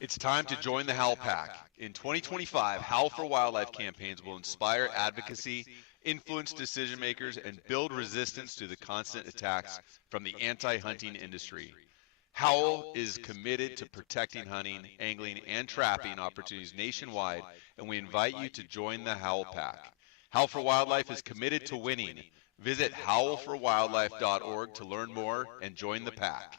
It's time to join the Howl Pack. In 2025, Howl for Wildlife campaigns will inspire advocacy, influence decision makers, and build resistance to the constant attacks from the anti-hunting industry. Howl is committed to protecting hunting, angling, and trapping opportunities nationwide, and we invite you to join the Howl Pack. Howl for Wildlife is committed to winning. Visit howlforwildlife.org to learn more and join the pack.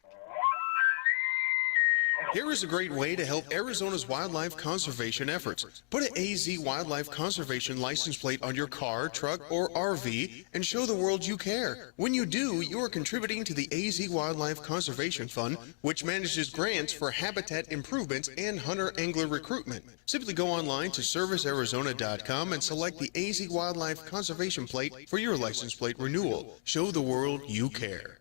Here is a great way to help Arizona's wildlife conservation efforts. Put an AZ Wildlife Conservation license plate on your car, truck, or RV and show the world you care. When you do, you are contributing to the AZ Wildlife Conservation Fund, which manages grants for habitat improvements and hunter-angler recruitment. Simply go online to servicearizona.com and select the AZ Wildlife Conservation plate for your license plate renewal. Show the world you care.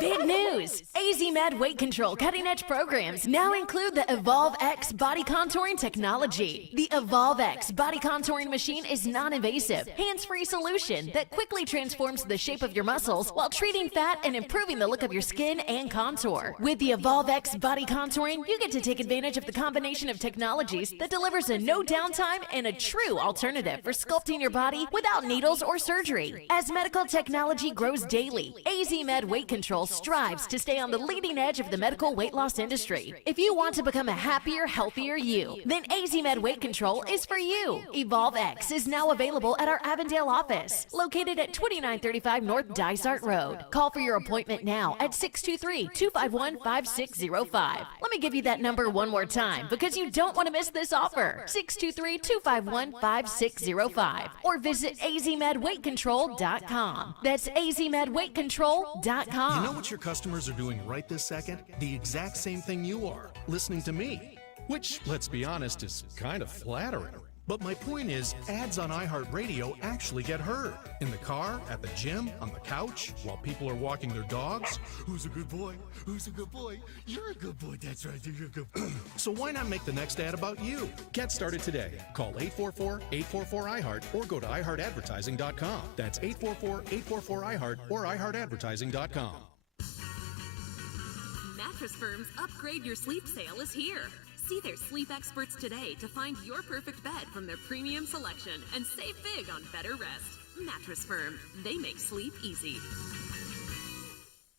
Big news! AZ Med Weight Control cutting-edge programs now include the Evolve X body contouring technology. The Evolve X body contouring machine is non-invasive, hands-free solution that quickly transforms the shape of your muscles while treating fat and improving the look of your skin and contour. With the Evolve X body contouring, you get to take advantage of the combination of technologies that delivers a no downtime and a true alternative for sculpting your body without needles or surgery. As medical technology grows daily, AZ Med Weight Control strives to stay on the leading edge of the medical weight loss industry. If you want to become a happier, healthier you, then AZ Med Weight Control is for you. Evolve X is now available at our Avondale office, located at 2935 North Dysart Road. Call for your appointment now at 623-251-5605. Let me give you that number one more time because you don't want to miss this offer. 623-251-5605 or visit azmedweightcontrol.com. That's azmedweightcontrol.com. You know what your customers are doing right this second? The exact same thing you are, listening to me. Which, let's be honest, is kind of flattering. But my point is, ads on iHeartRadio actually get heard. In the car, at the gym, on the couch, while people are walking their dogs. Who's a good boy? Who's a good boy? You're a good boy, that's right, you're a good boy. So why not make the next ad about you? Get started today. Call 844-844-iHeart or go to iHeartAdvertising.com. That's 844-844-iHeart or iHeartAdvertising.com. Mattress Firm's Upgrade Your Sleep sale is here. See their sleep experts today to find your perfect bed from their premium selection and save big on better rest. Mattress Firm, they make sleep easy.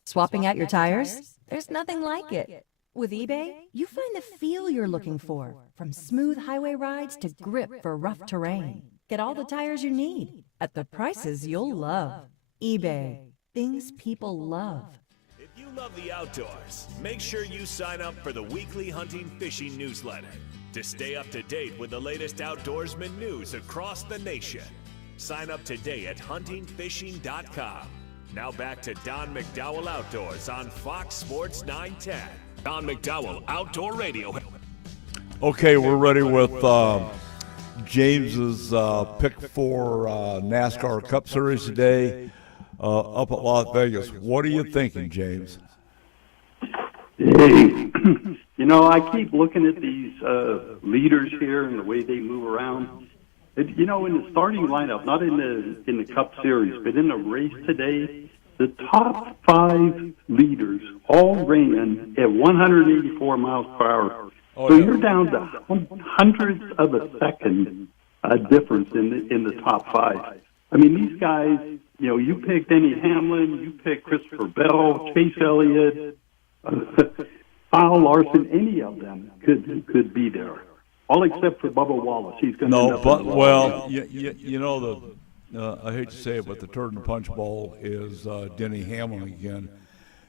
Swapping out your tires? There's nothing like it. With eBay, you find the feel you're looking for, from smooth highway rides to grip for rough terrain. Get all the tires you need at the prices you'll love. eBay, things people love. If you love the outdoors, make sure you sign up for the weekly hunting fishing newsletter to stay up to date with the latest outdoorsman news across the nation. Sign up today at huntingfishing.com. Now back to Don McDowell Outdoors on Fox Sports 910. Don McDowell Outdoor Radio. Okay, we're ready with James's pick for NASCAR Cup Series today up at Las Vegas. What are you thinking, James? Hey, you know, I keep looking at these leaders here and the way they move around. You know, in the starting lineup, not in the Cup Series, but in the race today, the top 5 leaders all ran at 184 miles per hour. So you're down to hundredths of a second difference in the top 5. I mean, these guys, you know, you picked Denny Hamlin, you picked Christopher Bell, Chase Elliott. Kyle Larson, any of them could be there. All except for Bubba Wallace. He's going to end up in the well, you know, I hate to say it, but the turd in the punch bowl is Denny Hamlin again.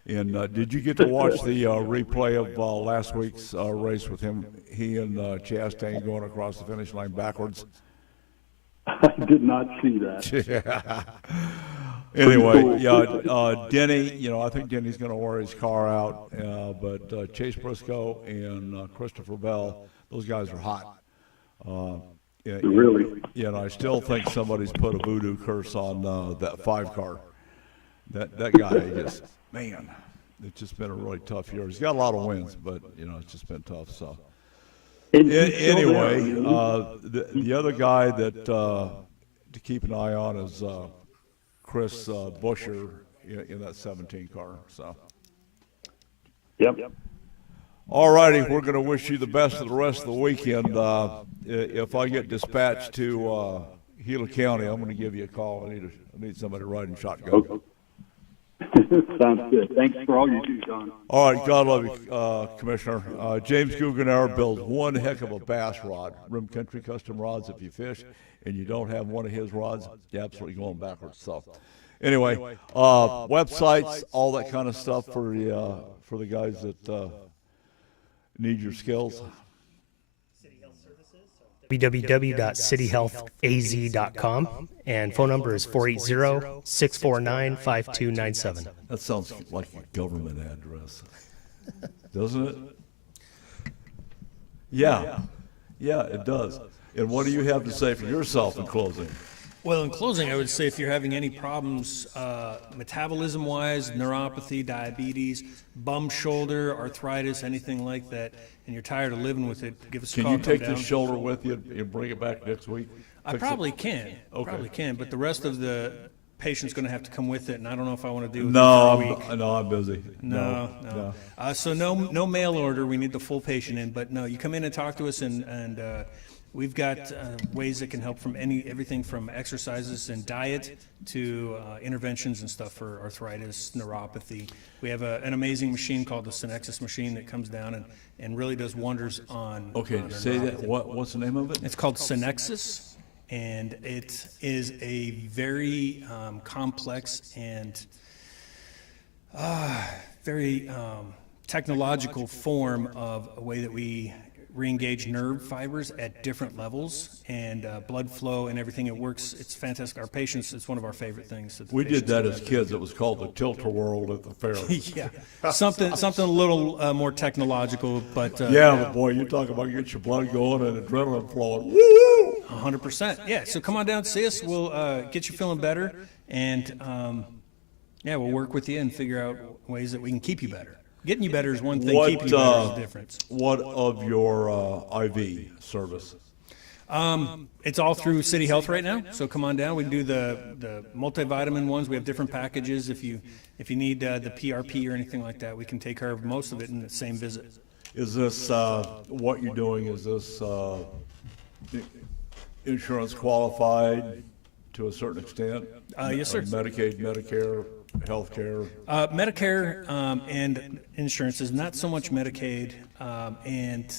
And did you get to watch the replay of last week's race with him? He and Chastain going across the finish line backwards. I did not see that. Anyway, Denny, you know, I think Denny's going to wear his car out, but Chase Briscoe and Christopher Bell, those guys are hot. Really? Yeah, and I still think somebody's put a voodoo curse on that 5 car. That guy just, man, it's just been a really tough year. He's got a lot of wins, but, you know, it's just been tough. So anyway, the other guy that to keep an eye on is Chris Buescher in that 17 car. So. Yep. All righty, we're going to wish you the best of the rest of the weekend. If I get dispatched to Gila County, I'm going to give you a call. I need somebody riding shotgun. Okay. Sounds good. Thanks for all you do, Don. All right, God love you, Commissioner. James Guggenauer builds one heck of a bass rod. Rim Country Custom Rods. If you fish and you don't have one of his rods, you're absolutely going backwards. So, anyway, websites, all that kind of stuff for the guys that need your skills. www.cityhealthaz.com, and phone number is 480-649-5297. That sounds like a government address, doesn't it? Yeah, it does. And what do you have to say for yourself in closing? Well, in closing, I would say if you're having any problems metabolism-wise, neuropathy, diabetes, bum shoulder, arthritis, anything like that, and you're tired of living with it, give us a call. Can you take this shoulder with you and bring it back next week? I probably can. Okay. Probably can, but the rest of the patient's going to have to come with it, and I don't know if I want to do it No, for a week. I'm busy. No. So no mail order. We need the full patient in, but no, you come in and talk to us, and we've got ways that can help from everything from exercises and diet to interventions and stuff for arthritis, neuropathy. We have an amazing machine called the Synexus machine that comes down and really does wonders on. Okay, say that. What's the name of it? It's called Synexus, and it is a very complex and very technological form of a way that we re-engage nerve fibers at different levels and blood flow and everything. It works. It's fantastic. Our patients, it's one of our favorite things. We did that as kids. It was called the Tilt-A-Whirl at the fair. Yeah, something a little more technological, but but boy, you're talking about get your blood going and adrenaline flowing. Woo! 100%. Yeah. So come on down, see us. We'll get you feeling better, and we'll work with you and figure out ways that we can keep you better. Getting you better is one thing. Keeping you better is a difference. What of your IV service? It's all through City Health right now. So come on down. We can do the multivitamin ones. We have different packages. If you need the PRP or anything like that, we can take care of most of it in the same visit. Is this what you're doing? Is this insurance qualified to a certain extent? Yes, sir. Medicaid, Medicare, healthcare. Medicare and insurance is not so much Medicaid, and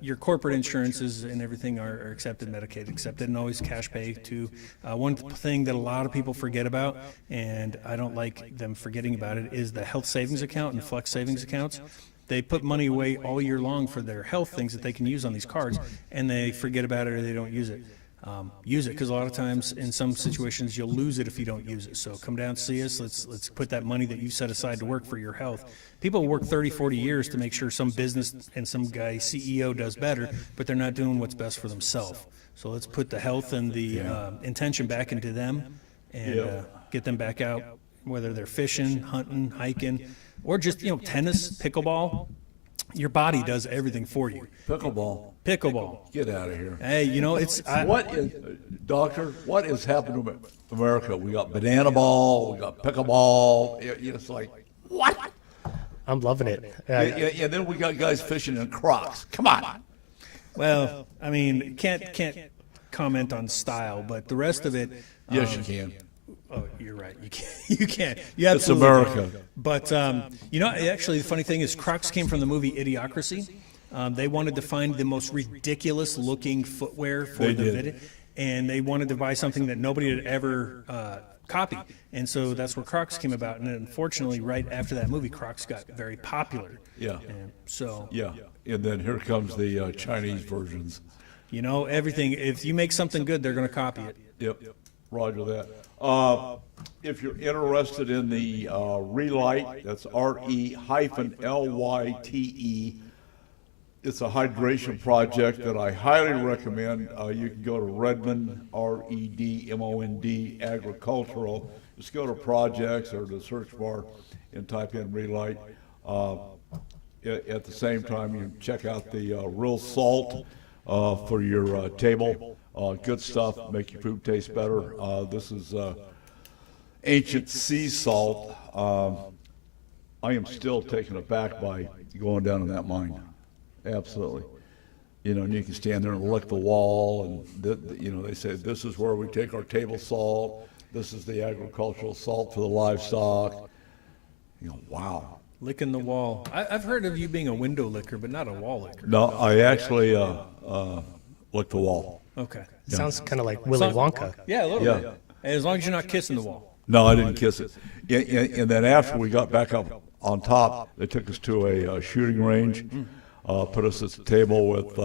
your corporate insurances and everything are accepted, Medicaid accepted, and always cash pay too. One thing that a lot of people forget about, and I don't like them forgetting about it, is the health savings account and flex savings accounts. They put money away all year long for their health things that they can use on these cards, and they forget about it or they don't use it. Use it, because a lot of times in some situations you'll lose it if you don't use it. So come down, see us. Let's put that money that you set aside to work for your health. People work 30, 40 years to make sure some business and some guy CEO does better, but they're not doing what's best for themselves. So let's put the health and the intention back into them and get them back out, whether they're fishing, hunting, hiking, or just tennis, pickleball. Your body does everything for you. Pickleball. Get out of here. Hey, it's Doctor, what is happening to America? We got banana ball, we got pickleball. It's like, what? I'm loving it. And then we got guys fishing in Crocs. Come on. Well, I mean, can't comment on style, but the rest of it. Yes, you can. Oh, you're right. right. You can't. You absolutely It's America. can't. But, actually, the funny thing is Crocs came from the movie Idiocracy. They wanted to find the most ridiculous-looking footwear for They the did. video, and they wanted to buy something that nobody had ever copied. And so that's where Crocs came about. And unfortunately, right after that movie, Crocs got very popular. Yeah. And so, Yeah, and then here comes the Chinese versions. everything, if you make something good, they're going to copy it. Yep, roger that. If you're interested in the Relight, that's RE-LYTE. It's a hydration project that I highly recommend. You can go to Redmond, REDMOND, agricultural. Just go to projects or the search bar and type in Relight. At the same time, you check out the Real Salt for your table. Good stuff, make your food taste better. This is ancient sea salt. I am still taken aback by going down in that mine. Absolutely. And you can stand there and lick the wall, and they say this is where we take our table salt. This is the agricultural salt for the livestock. Wow. Licking the wall. I've heard of you being a window licker, but not a wall licker. No, I actually lick the wall. Okay. Yeah. Sounds kind of like Willy Wonka. Yeah, a little Yeah. bit. As long as you're not kissing the wall. No, I didn't kiss it. And then after we got back up on top, they took us to a shooting range, put us at the table with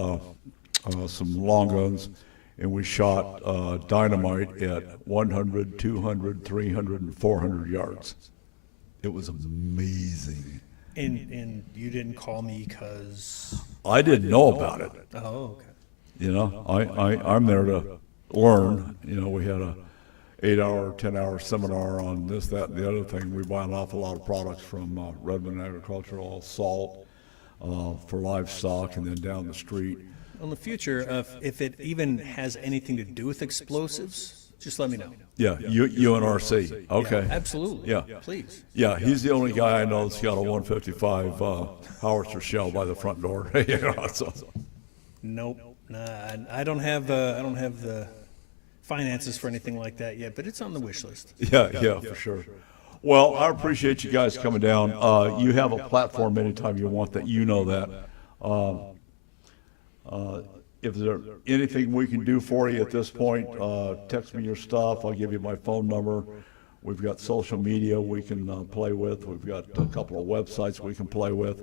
some long guns, and we shot dynamite at 100, 200, 300, and 400 yards. It was amazing. And you didn't call me because I didn't know about it. Oh, okay. I'm there to learn. We had a 8-hour, 10-hour seminar on this, that, and the other thing. We buy an awful lot of products from Redmond Agricultural, salt for livestock, and then down the street. In the future, if it even has anything to do with explosives, just let me know. Yeah, UNRC. Okay. Yeah, absolutely. Yeah. Please. Yeah, he's the only guy I know that's got a 155 howitzer shell by the front door. So. Nope. Nah, I don't have the finances for anything like that yet, but it's on the wish list. Yeah, for sure. Well, I appreciate you guys coming down. You have a platform anytime you want that. That. If there's anything we can do for you at this point, text me your stuff. I'll give you my phone number. We've got social media we can play with. We've got a couple of websites we can play with,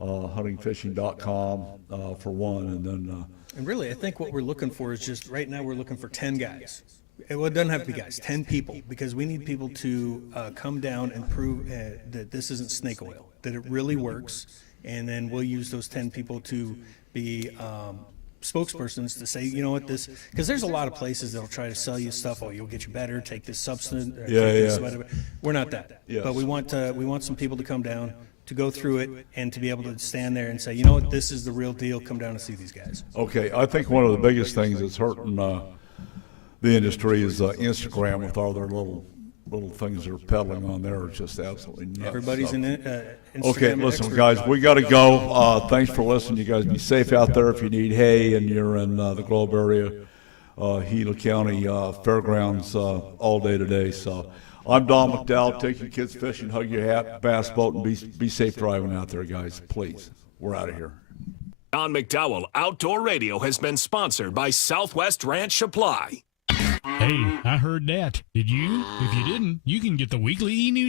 huntingfishing.com for one, and then... And really, I think what we're looking for is just, right now we're looking for 10 guys. Well, it doesn't have to be guys, 10 people, because we need people to come down and prove that this isn't snake oil, that it really works, and then we'll use those 10 people to be spokespersons to say, this, because there's a lot of places that'll try to sell you stuff. Oh, you'll get you better. Take this substance. Whatever. We're not that. Yes. But we want some people to come down, to go through it, and to be able to stand there and say, this is the real deal. Come down and see these guys. Okay, I think one of the biggest things that's hurting the industry is Instagram with all their little things they're peddling on there. It's just absolutely nuts. Everybody's in Instagram. Okay, listen, guys, we got to go. Thanks for listening. You guys be safe out there. If you need hay and you're in the Globe area, Gila County Fairgrounds all day today. So I'm Don McDowell. Take your kids fishing, hug your hat, bass boat, and be safe driving out there, guys. Please. We're out of here. Don McDowell Outdoor Radio has been sponsored by Southwest Ranch Supply. Hey, I heard that. Did you? If you didn't, you can get the weekly e-news